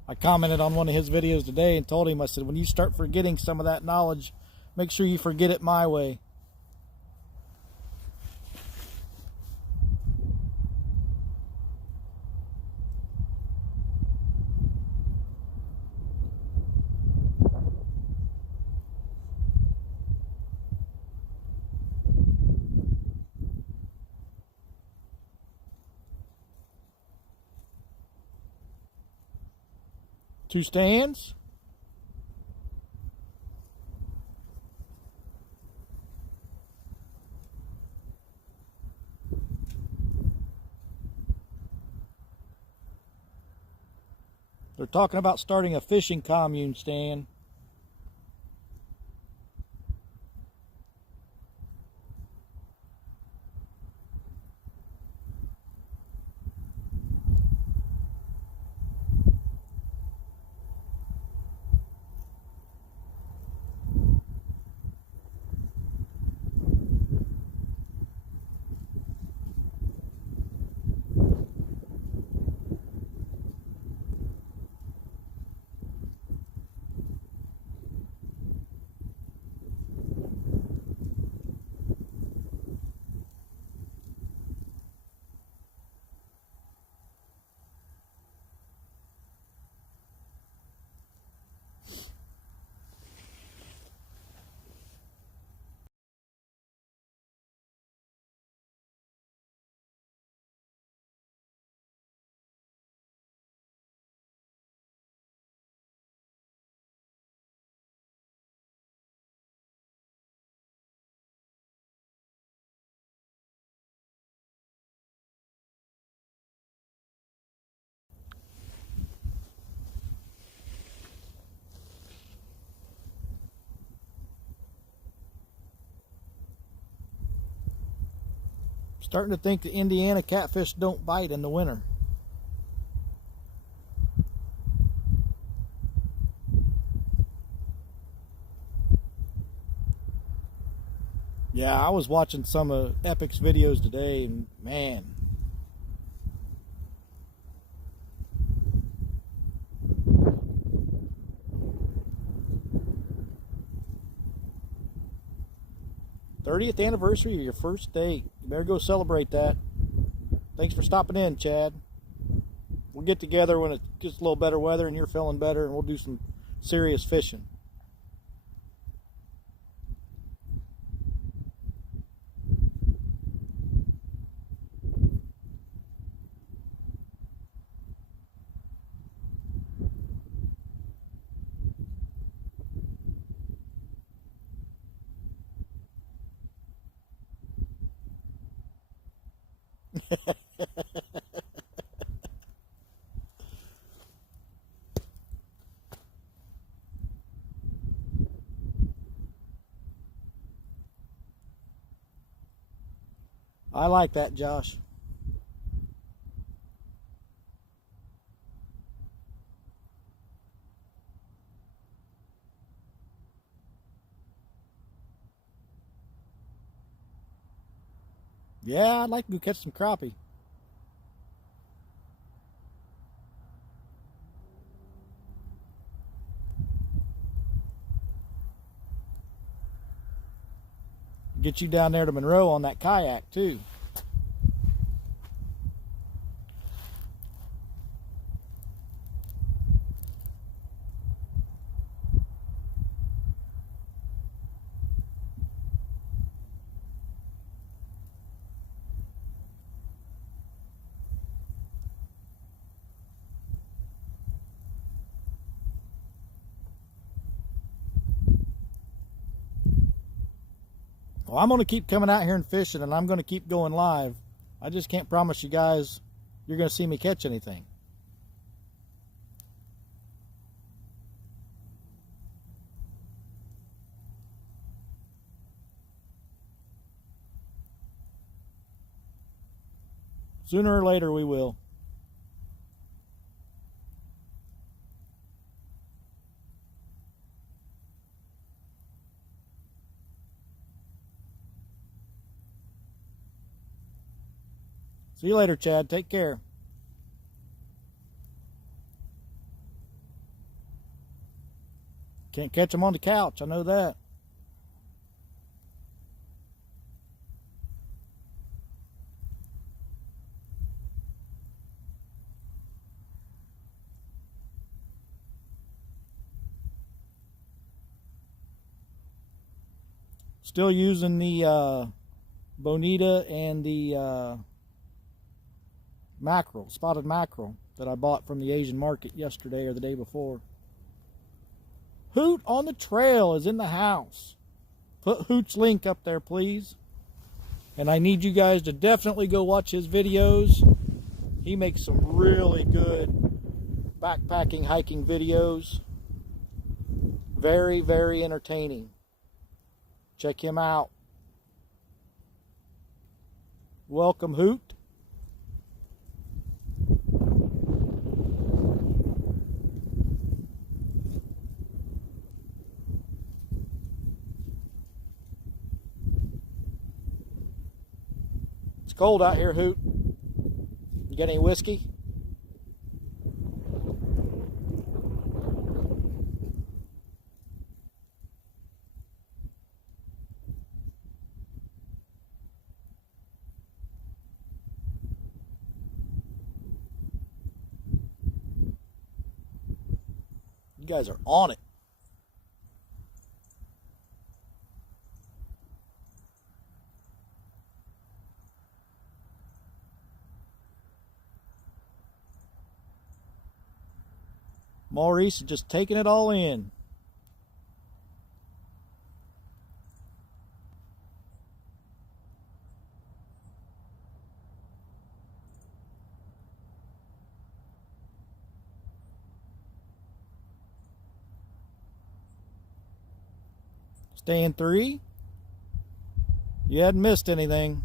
I commented on one of his videos today and told him, I said, when you start forgetting some of that knowledge, make sure you forget it my way. Two stands. They're talking about starting a fishing commune, Stan. Starting to think the Indiana catfish don't bite in the winter. Yeah, I was watching some of Epic's videos today, and man. '30th anniversary of your first date. You better go celebrate that. Thanks for stopping in, Chad. We'll get together when it gets a little better weather and you're feeling better, and we'll do some serious fishing. I like that, Josh. Yeah, I'd like to go catch some crappie. Get you down there to Monroe on that kayak too. Well, I'm going to keep coming out here and fishing, and I'm going to keep going live. I just can't promise you guys you're going to see me catch anything. Sooner or later we will. See you later, Chad. Take care. Can't catch them on the couch, I know that. Still using the bonita and the mackerel, spotted mackerel that I bought from the Asian market yesterday or the day before. Hoot on the Trail is in the house. Put Hoot's link up there, please. And I need you guys to definitely go watch his videos. He makes some really good backpacking, hiking videos. Very, very entertaining. Check him out. Welcome, Hoot. It's cold out here, Hoot. You got any whiskey? You guys are on it. Maurice is just taking it all in. Staying 3. You hadn't missed anything.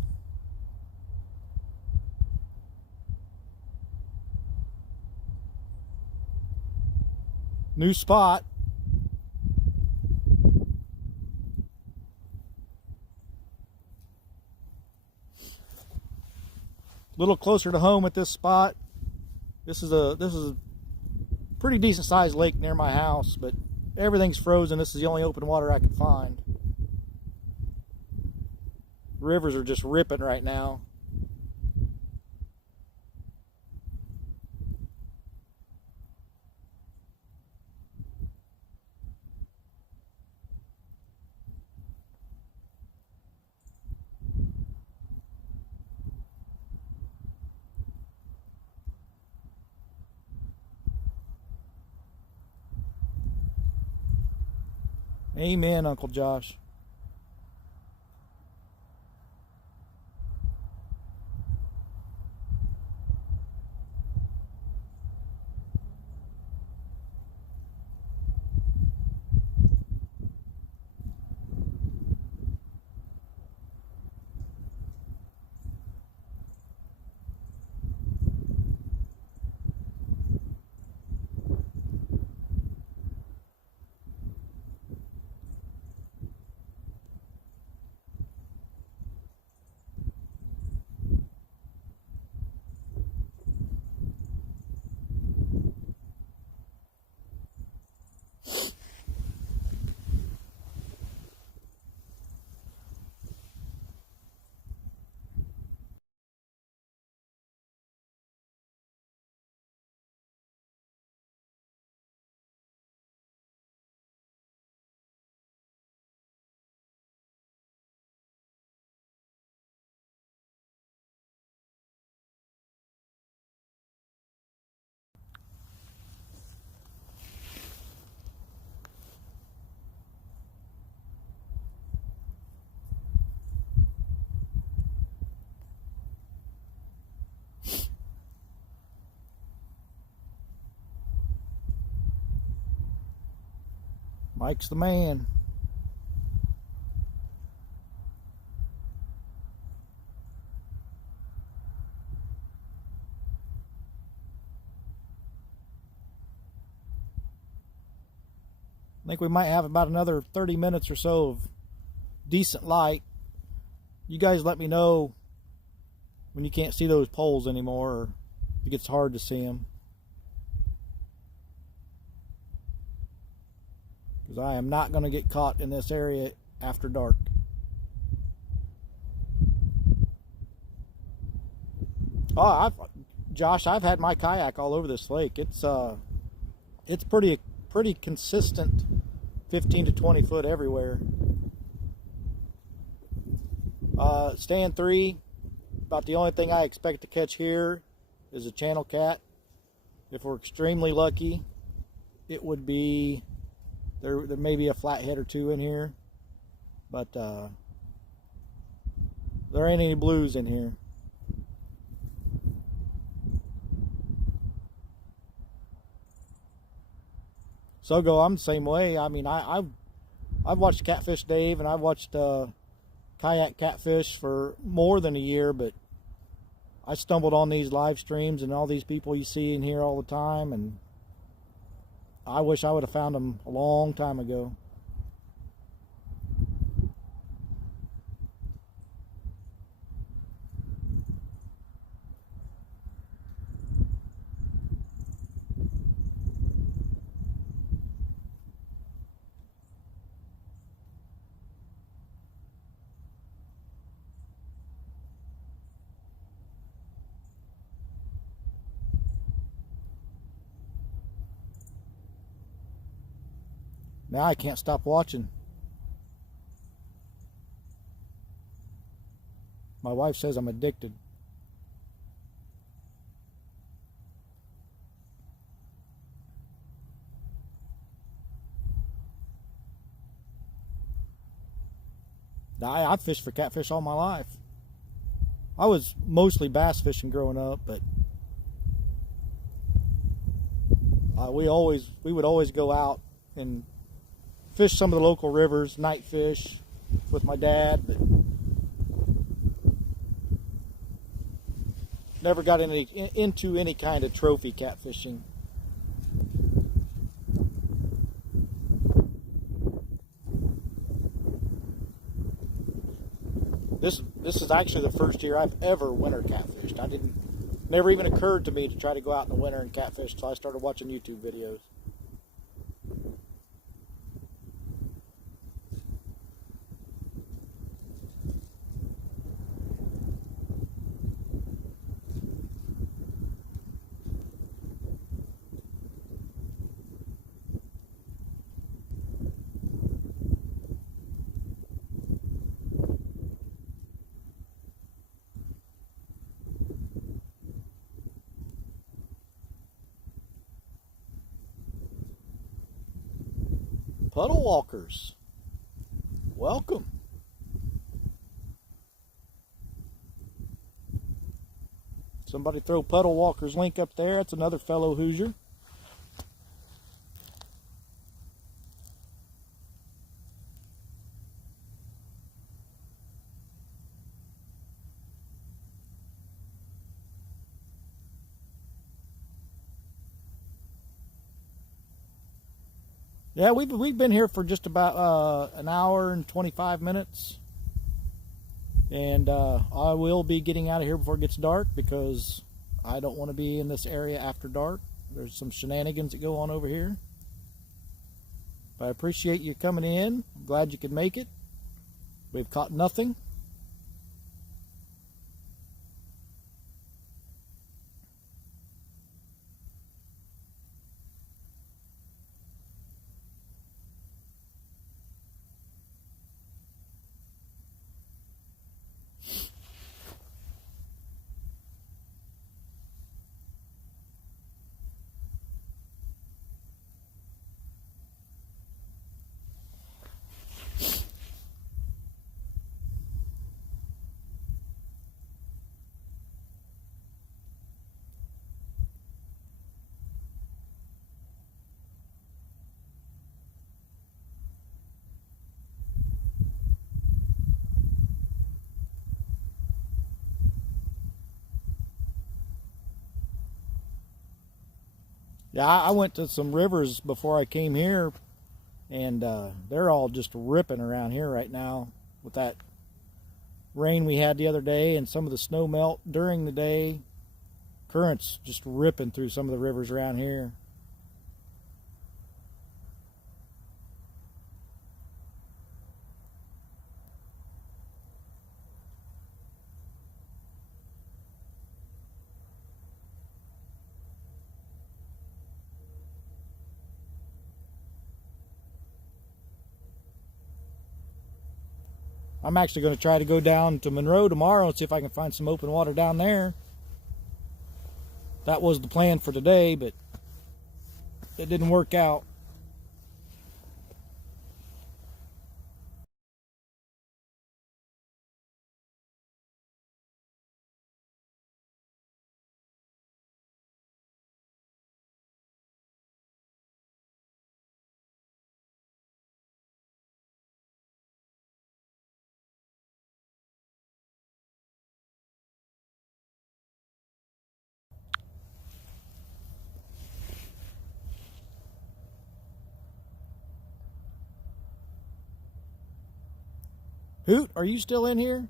New spot. A little closer to home at this spot. This is a pretty decent sized lake near my house, but everything's frozen. This is the only open water I could find. Rivers are just ripping right now. Amen, Uncle Josh. Mike's the man. I think we might have about another 30 minutes or so of decent light. You guys let me know when you can't see those poles anymore, or it gets hard to see them. Because I am not going to get caught in this area after dark. Oh, Josh, I've had my kayak all over this lake. It's pretty consistent, 15 to 20 foot everywhere. Stand 3, about the only thing I expect to catch here is a channel cat. If we're extremely lucky, it would be there may be a flathead or two in here, but there ain't any blues in here. Sogo, I'm the same way. I mean, I've watched Catfish Dave, and I've watched kayak catfish for more than a year, but I stumbled on these live streams and all these people you see in here all the time, and I wish I would have found them a long time ago. Now I can't stop watching. My wife says I'm addicted. I've fished for catfish all my life. I was mostly bass fishing growing up, but we would always go out and fish some of the local rivers, night fish with my dad, but never got into any kind of trophy catfishing. This is actually the first year I've ever winter catfished. Never even occurred to me to try to go out in the winter and catfish until I started watching YouTube videos. Puddle walkers, welcome. Somebody throw Puddle Walker's link up there. That's another fellow Hoosier. Yeah, we've been here for just about an hour and 25 minutes. And I will be getting out of here before it gets dark because I don't want to be in this area after dark. There's some shenanigans that go on over here. But I appreciate you coming in. I'm glad you could make it. We've caught nothing. Yeah, I went to some rivers before I came here, and they're all just ripping around here right now with that rain we had the other day and some of the snow melt during the day. Currents just ripping through some of the rivers around here. I'm actually going to try to go down to Monroe tomorrow and see if I can find some open water down there. That was the plan for today, but it didn't work out. Hoot, are you still in here?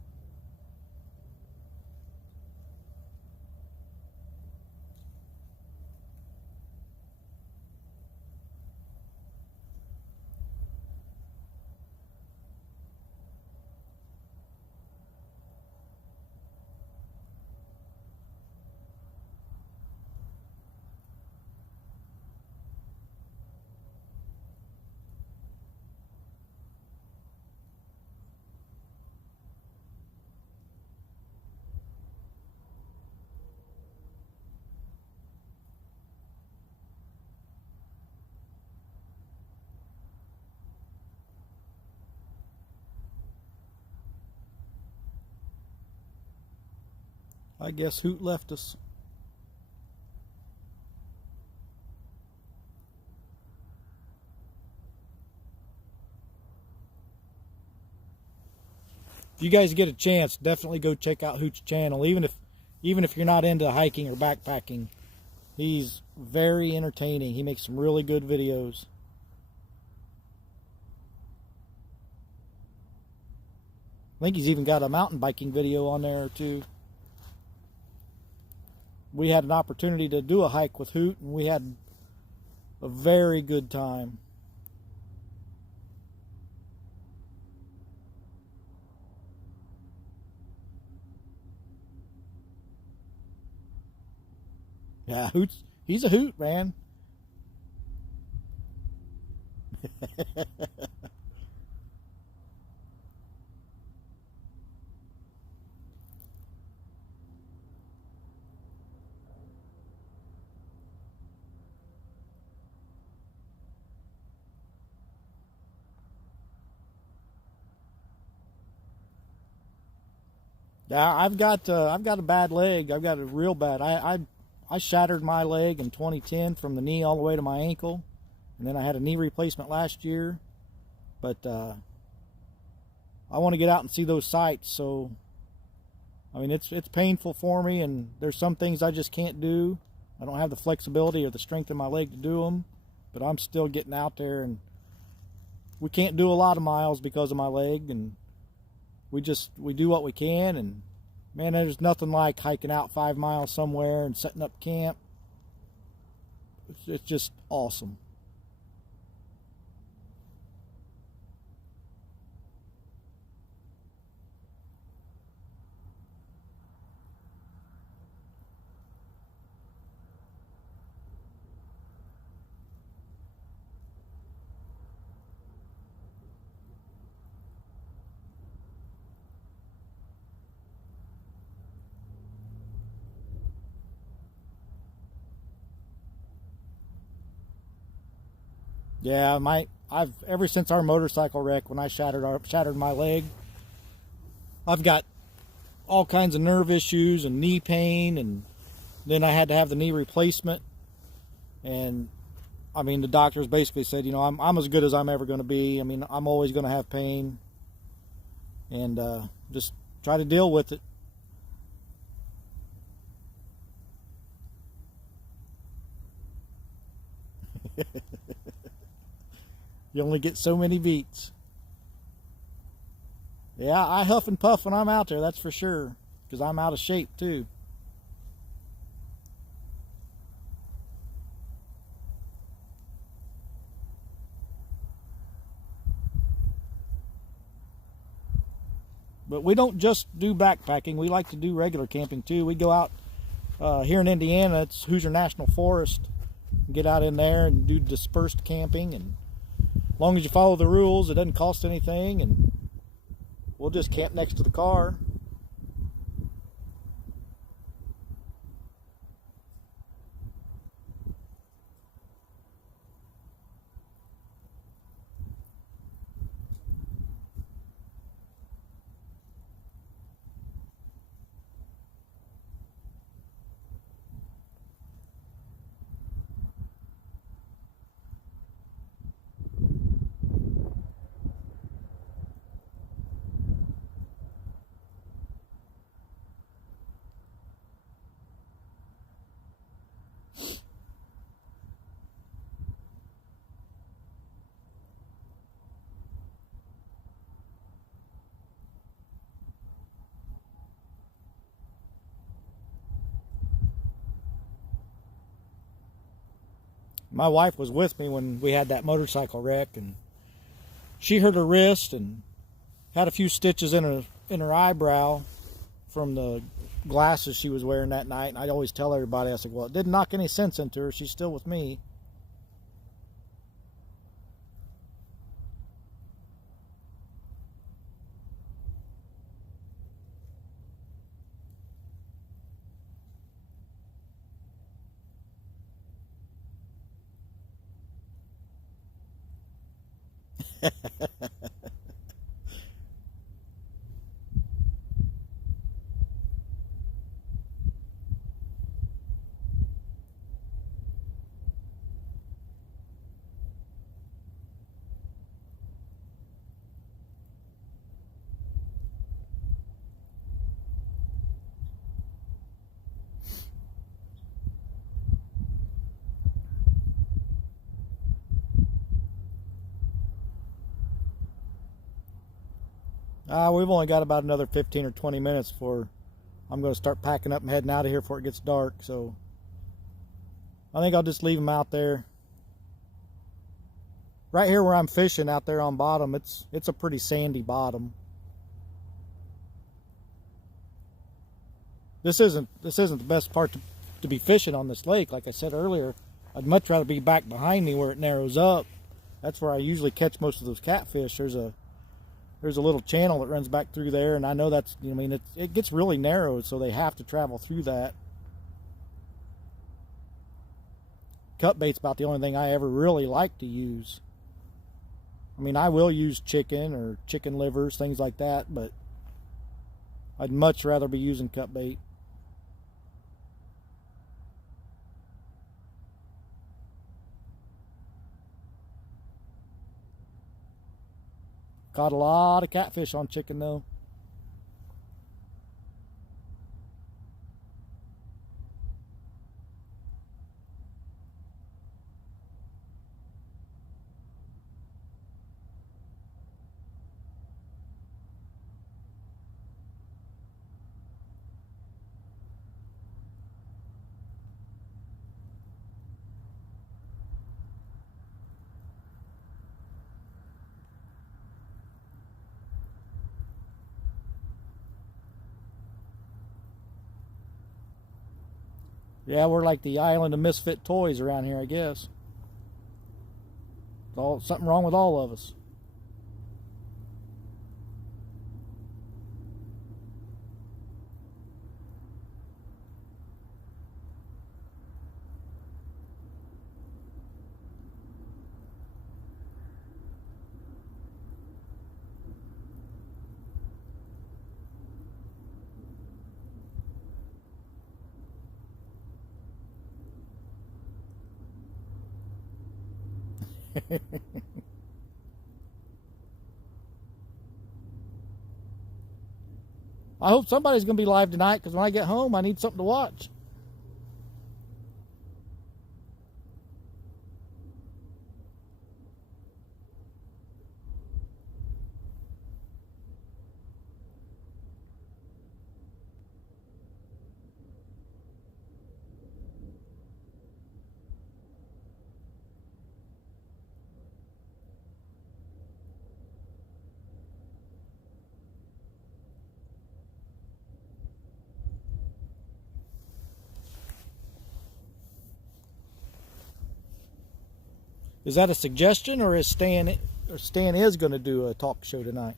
I guess Hoot left us. If you guys get a chance, definitely go check out Hoot's channel. Even if you're not into hiking or backpacking, he's very entertaining. He makes some really good videos. I think he's even got a mountain biking video on there too. We had an opportunity to do a hike with Hoot, and we had a very good time. Yeah, he's a hoot, man. Yeah, I've got a bad leg. I've got it real bad. I shattered my leg in 2010 from the knee all the way to my ankle, and then I had a knee replacement last year. But I want to get out and see those sights. So, I mean, it's painful for me, and there's some things I just can't do. I don't have the flexibility or the strength in my leg to do them, but I'm still getting out there, and we can't do a lot of miles because of my leg, and we do what we can. And man, there's nothing like hiking out 5 miles somewhere and setting up camp. It's just awesome. Yeah, I've ever since our motorcycle wreck when I shattered my leg, I've got all kinds of nerve issues and knee pain, and then I had to have the knee replacement. And I mean, the doctors basically said, you know, I'm as good as I'm ever going to be. I mean, I'm always going to have pain, and just try to deal with it. You only get so many beats. Yeah, I huff and puff when I'm out there, that's for sure, because I'm out of shape too. But we don't just do backpacking. We like to do regular camping too. We go out here in Indiana, it's Hoosier National Forest. Get out in there and do dispersed camping, and as long as you follow the rules, it doesn't cost anything, and we'll just camp next to the car. My wife was with me when we had that motorcycle wreck, and she hurt her wrist and had a few stitches in her eyebrow from the glasses she was wearing that night. And I always tell everybody, I said, well, it didn't knock any sense into her. She's still with me. We've only got about another 15 or 20 minutes before I'm going to start packing up and heading out of here before it gets dark. So I think I'll just leave them out there. Right here where I'm fishing out there on bottom, it's a pretty sandy bottom. This isn't the best part to be fishing on this lake. Like I said earlier, I'd much rather be back behind me where it narrows up. That's where I usually catch most of those catfish. There's a little channel that runs back through there, and I know that's, I mean, it gets really narrow, so they have to travel through that. Cut bait's about the only thing I ever really like to use. I mean, I will use chicken or chicken livers, things like that, but I'd much rather be using cut bait. Caught a lot of catfish on chicken though. Yeah, we're like the island of misfit toys around here, I guess. Something wrong with all of us. I hope somebody's going to be live tonight, because when I get home, I need something to watch. Is that a suggestion, or is Stan is going to do a talk show tonight?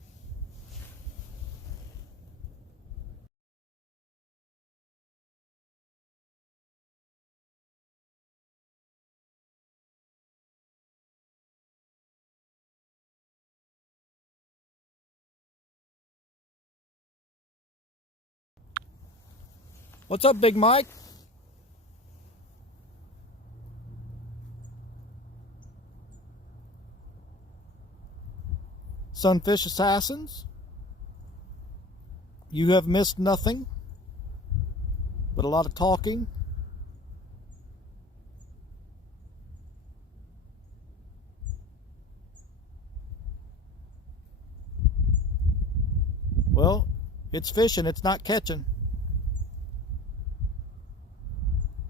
What's up, Big Mike? Sunfish Assassins, you have missed nothing but a lot of talking. Well, it's fishing, it's not catching.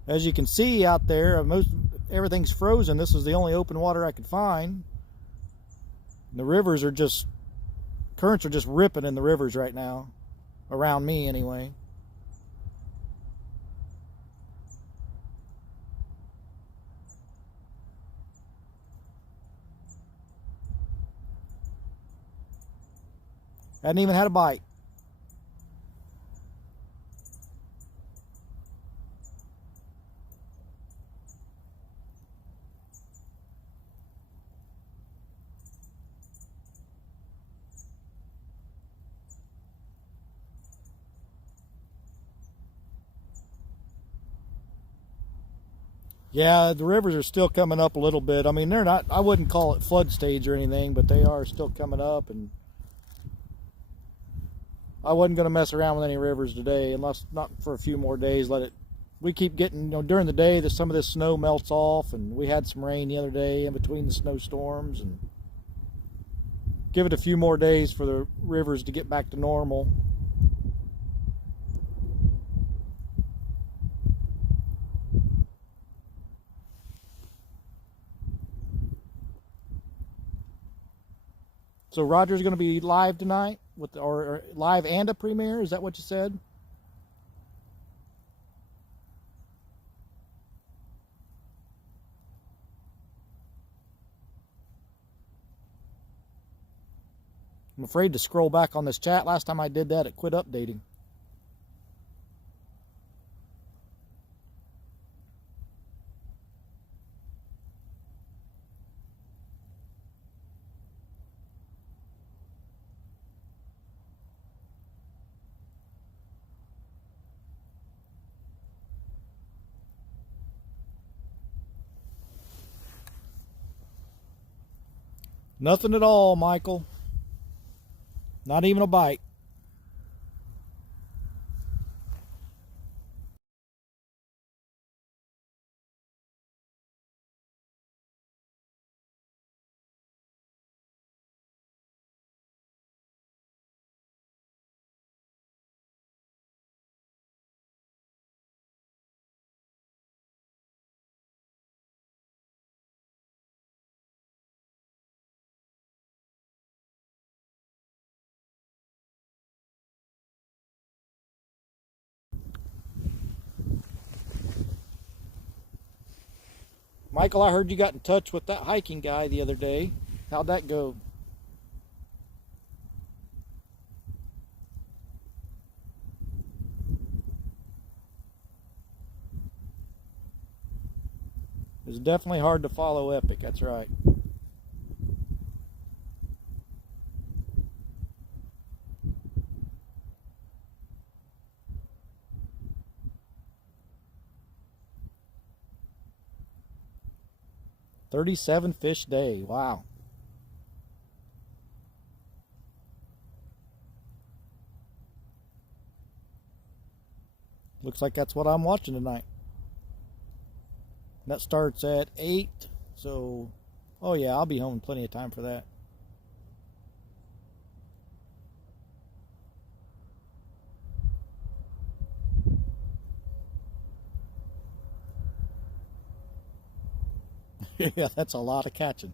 As you can see out there, everything's frozen. This is the only open water I could find. The rivers are just, currents are just ripping in the rivers right now, around me anyway. Hadn't even had a bite. Yeah, the rivers are still coming up a little bit. I mean, they're not, I wouldn't call it flood stage or anything, but they are still coming up, and I wasn't going to mess around with any rivers today, unless not for a few more days. We keep getting, you know, during the day that some of this snow melts off, and we had some rain the other day in between the snowstorms, and Give it a few more days for the rivers to get back to normal. So Roger's going to be live tonight with, or live and a premiere. Is that what you said? I'm afraid to scroll back on this chat. Last time I did that, it quit updating. Nothing at all, Michael. Not even a bite. Michael, I heard you got in touch with that hiking guy the other day. How'd that go? It's definitely hard to follow Epic, that's right. $37 fish day, wow. Looks like that's what I'm watching tonight. That starts at 8, so, oh yeah, I'll be home in plenty of time for that. Yeah, that's a lot of catching.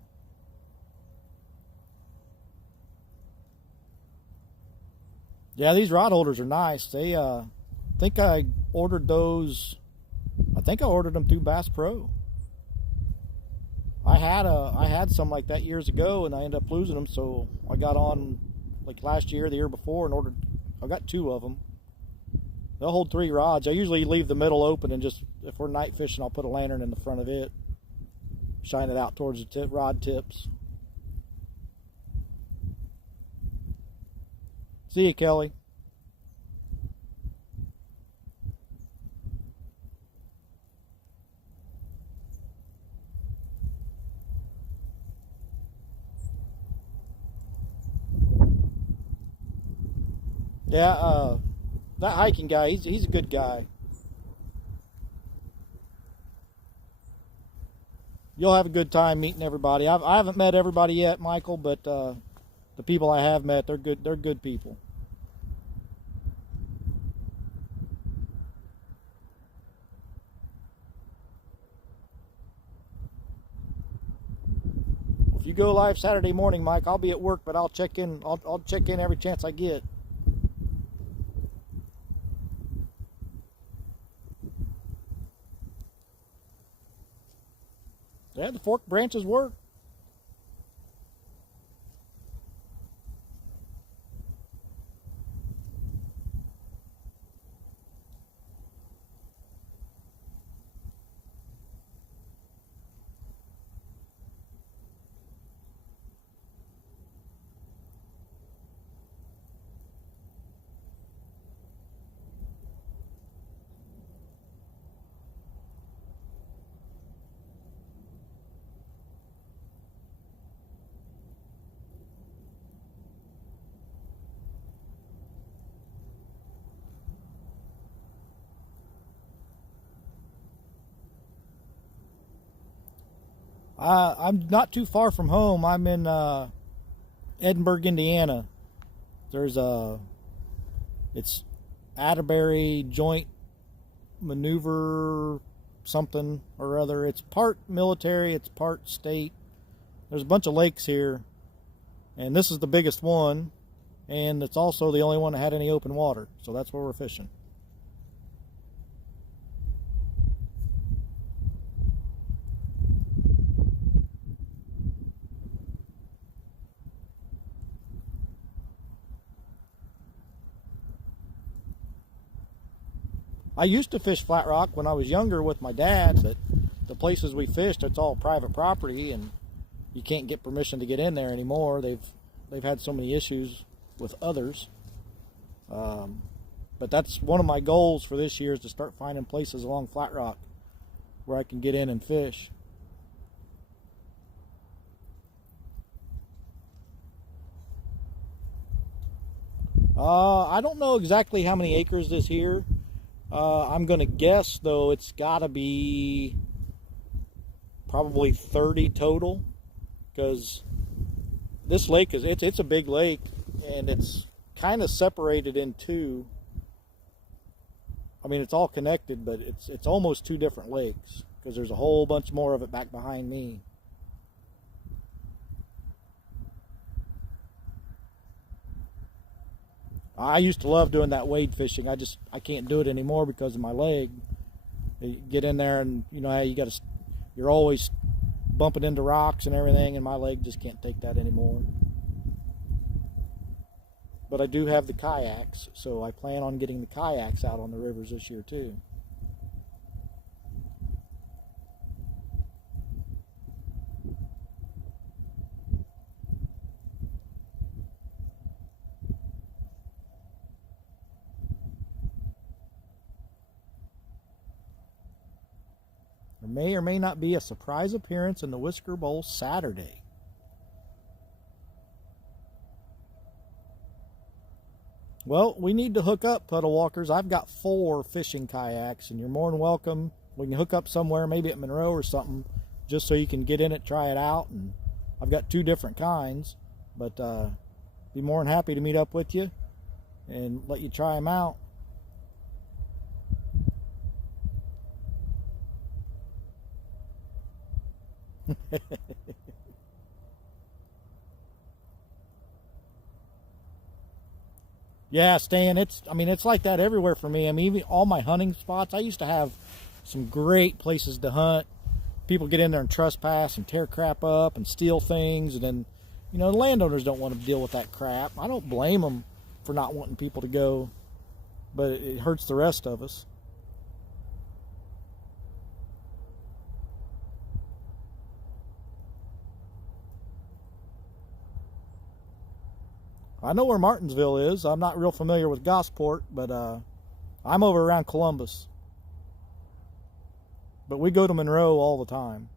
Yeah, these rod holders are nice. They, I think I ordered those, I think I ordered them through Bass Pro. I had some like that years ago, and I ended up losing them, so I got on like last year, the year before, and ordered, I got 2 of them. They'll hold 3 rods. I usually leave the middle open, and just, if we're night fishing, I'll put a lantern in the front of it, shine it out towards the rod tips. See you, Kelly. Yeah, that hiking guy, he's a good guy. You'll have a good time meeting everybody. I haven't met everybody yet, Michael, but the people I have met, they're good. They're good people. If you go live Saturday morning, Mike, I'll be at work, but I'll check in. I'll check in every chance I get. Yeah, the fork branches work. I'm not too far from home. I'm in Edinburgh, Indiana. There's it's Atterbury Joint Maneuver something or other. It's part military, it's part state. There's a bunch of lakes here, and this is the biggest one, and it's also the only one that had any open water, so that's where we're fishing. I used to fish flat rock when I was younger with my dad, but the places we fished, it's all private property, and you can't get permission to get in there anymore. They've had so many issues with others. But that's one of my goals for this year, is to start finding places along flat rock where I can get in and fish. I don't know exactly how many acres this here. I'm going to guess, though, it's got to be probably 30 total, because this lake it's a big lake, and it's kind of separated in two. I mean, it's all connected, but it's almost two different lakes, because there's a whole bunch more of it back behind me. I used to love doing that wade fishing. I can't do it anymore because of my leg. You get in there, and you know how you're always bumping into rocks and everything, and my leg just can't take that anymore. But I do have the kayaks, so I plan on getting the kayaks out on the rivers this year too. There may or may not be a surprise appearance in the Whisker Bowl Saturday. Well, we need to hook up, puddle walkers. I've got 4 fishing kayaks, and you're more than welcome. We can hook up somewhere, maybe at Monroe or something, just so you can get in it, try it out. And I've got 2 different kinds, but be more than happy to meet up with you and let you try them out. Yeah, Stan, it's like that everywhere for me. I mean, even all my hunting spots, I used to have some great places to hunt. People get in there and trespass and tear crap up and steal things, and then, the landowners don't want to deal with that crap. I don't blame them for not wanting people to go, but it hurts the rest of us. I know where Martinsville is. I'm not real familiar with Gosport, but I'm over around Columbus. But we go to Monroe all the time.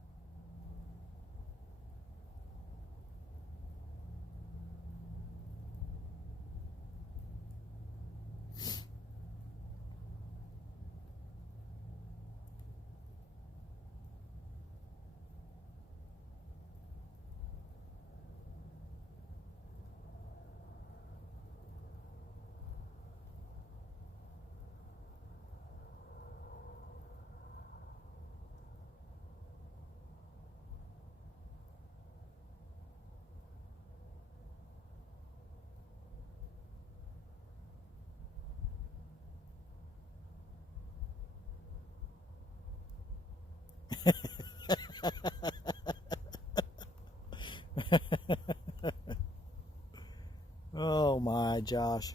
Oh my, Josh.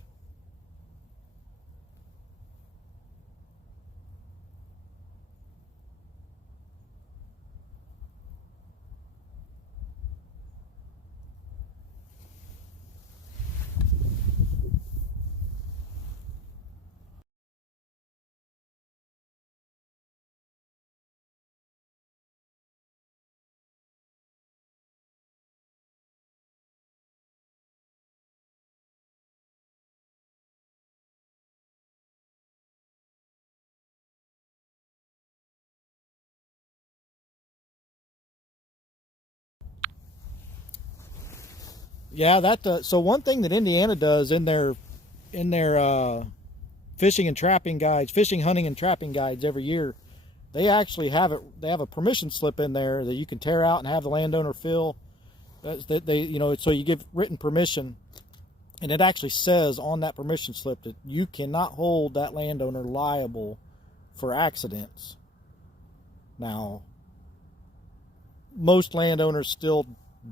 Yeah, that so one thing that Indiana does in their fishing and trapping guides, fishing, hunting, and trapping guides every year, they actually have it. They have a permission slip in there that you can tear out and have the landowner fill. That they, you know, so you give written permission, and it actually says on that permission slip that you cannot hold that landowner liable for accidents. Now, most landowners still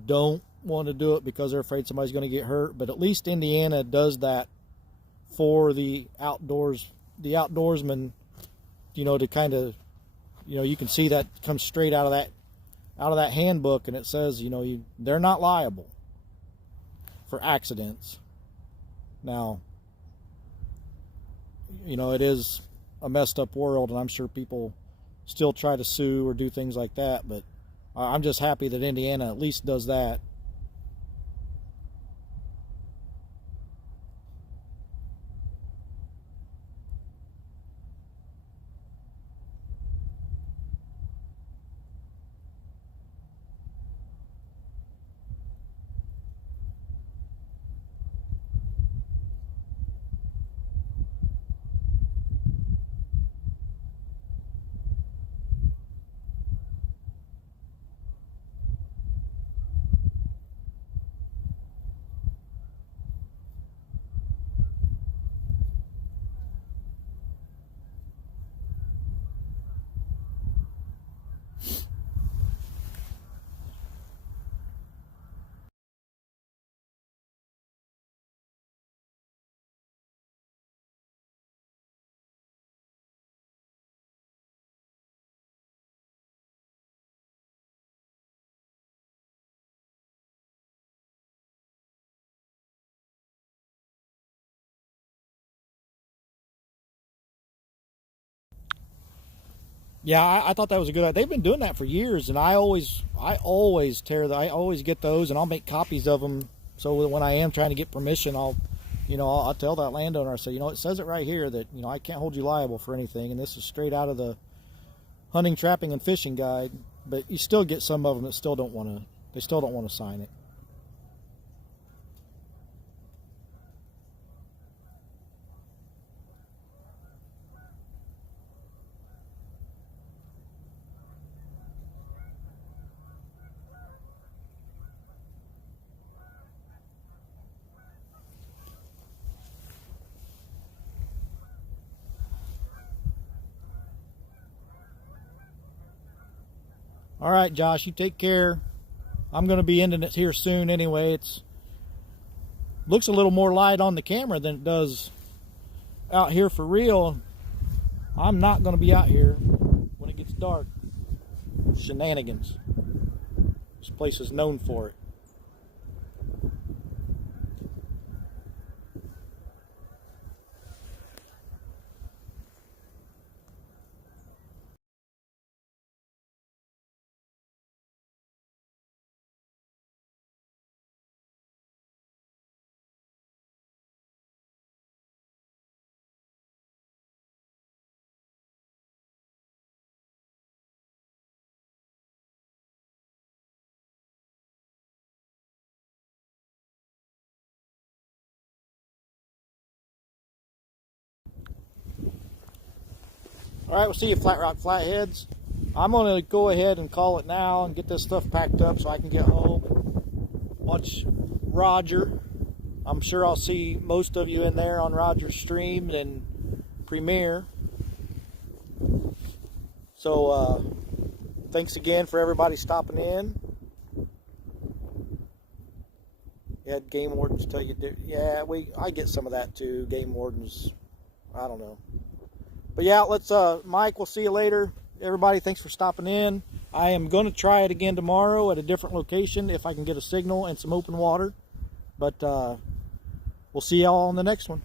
don't want to do it because they're afraid somebody's going to get hurt, but at least Indiana does that for the outdoorsman, you know, to kind of, you know, you can see that comes straight out of that handbook, and it says, you know, they're not liable for accidents. Now, you know, it is a messed up world, and I'm sure people still try to sue or do things like that, but I'm just happy that Indiana at least does that. Yeah, I thought that was a good idea. They've been doing that for years, and I always get those, and I'll make copies of them. So when I am trying to get permission, I'll tell that landowner, I say, you know, it says it right here that, you know, I can't hold you liable for anything, and this is straight out of the hunting, trapping, and fishing guide. But you still get some of them that still don't want to sign it. All right, Josh, you take care. I'm going to be ending it here soon anyway. It's looks a little more light on the camera than it does out here for real. I'm not going to be out here when it gets dark. Shenanigans. This place is known for it. All right, we'll see you Flat Rock Flatheads. I'm going to go ahead and call it now and get this stuff packed up so I can get home and watch Roger. I'm sure I'll see most of you in there on Roger's stream and premiere. So thanks again for everybody stopping in. You had game wardens tell you, yeah, I get some of that too. Game wardens, I don't know. But yeah, Mike, we'll see you later. Everybody, thanks for stopping in. I am going to try it again tomorrow at a different location if I can get a signal and some open water. But we'll see y'all on the next one.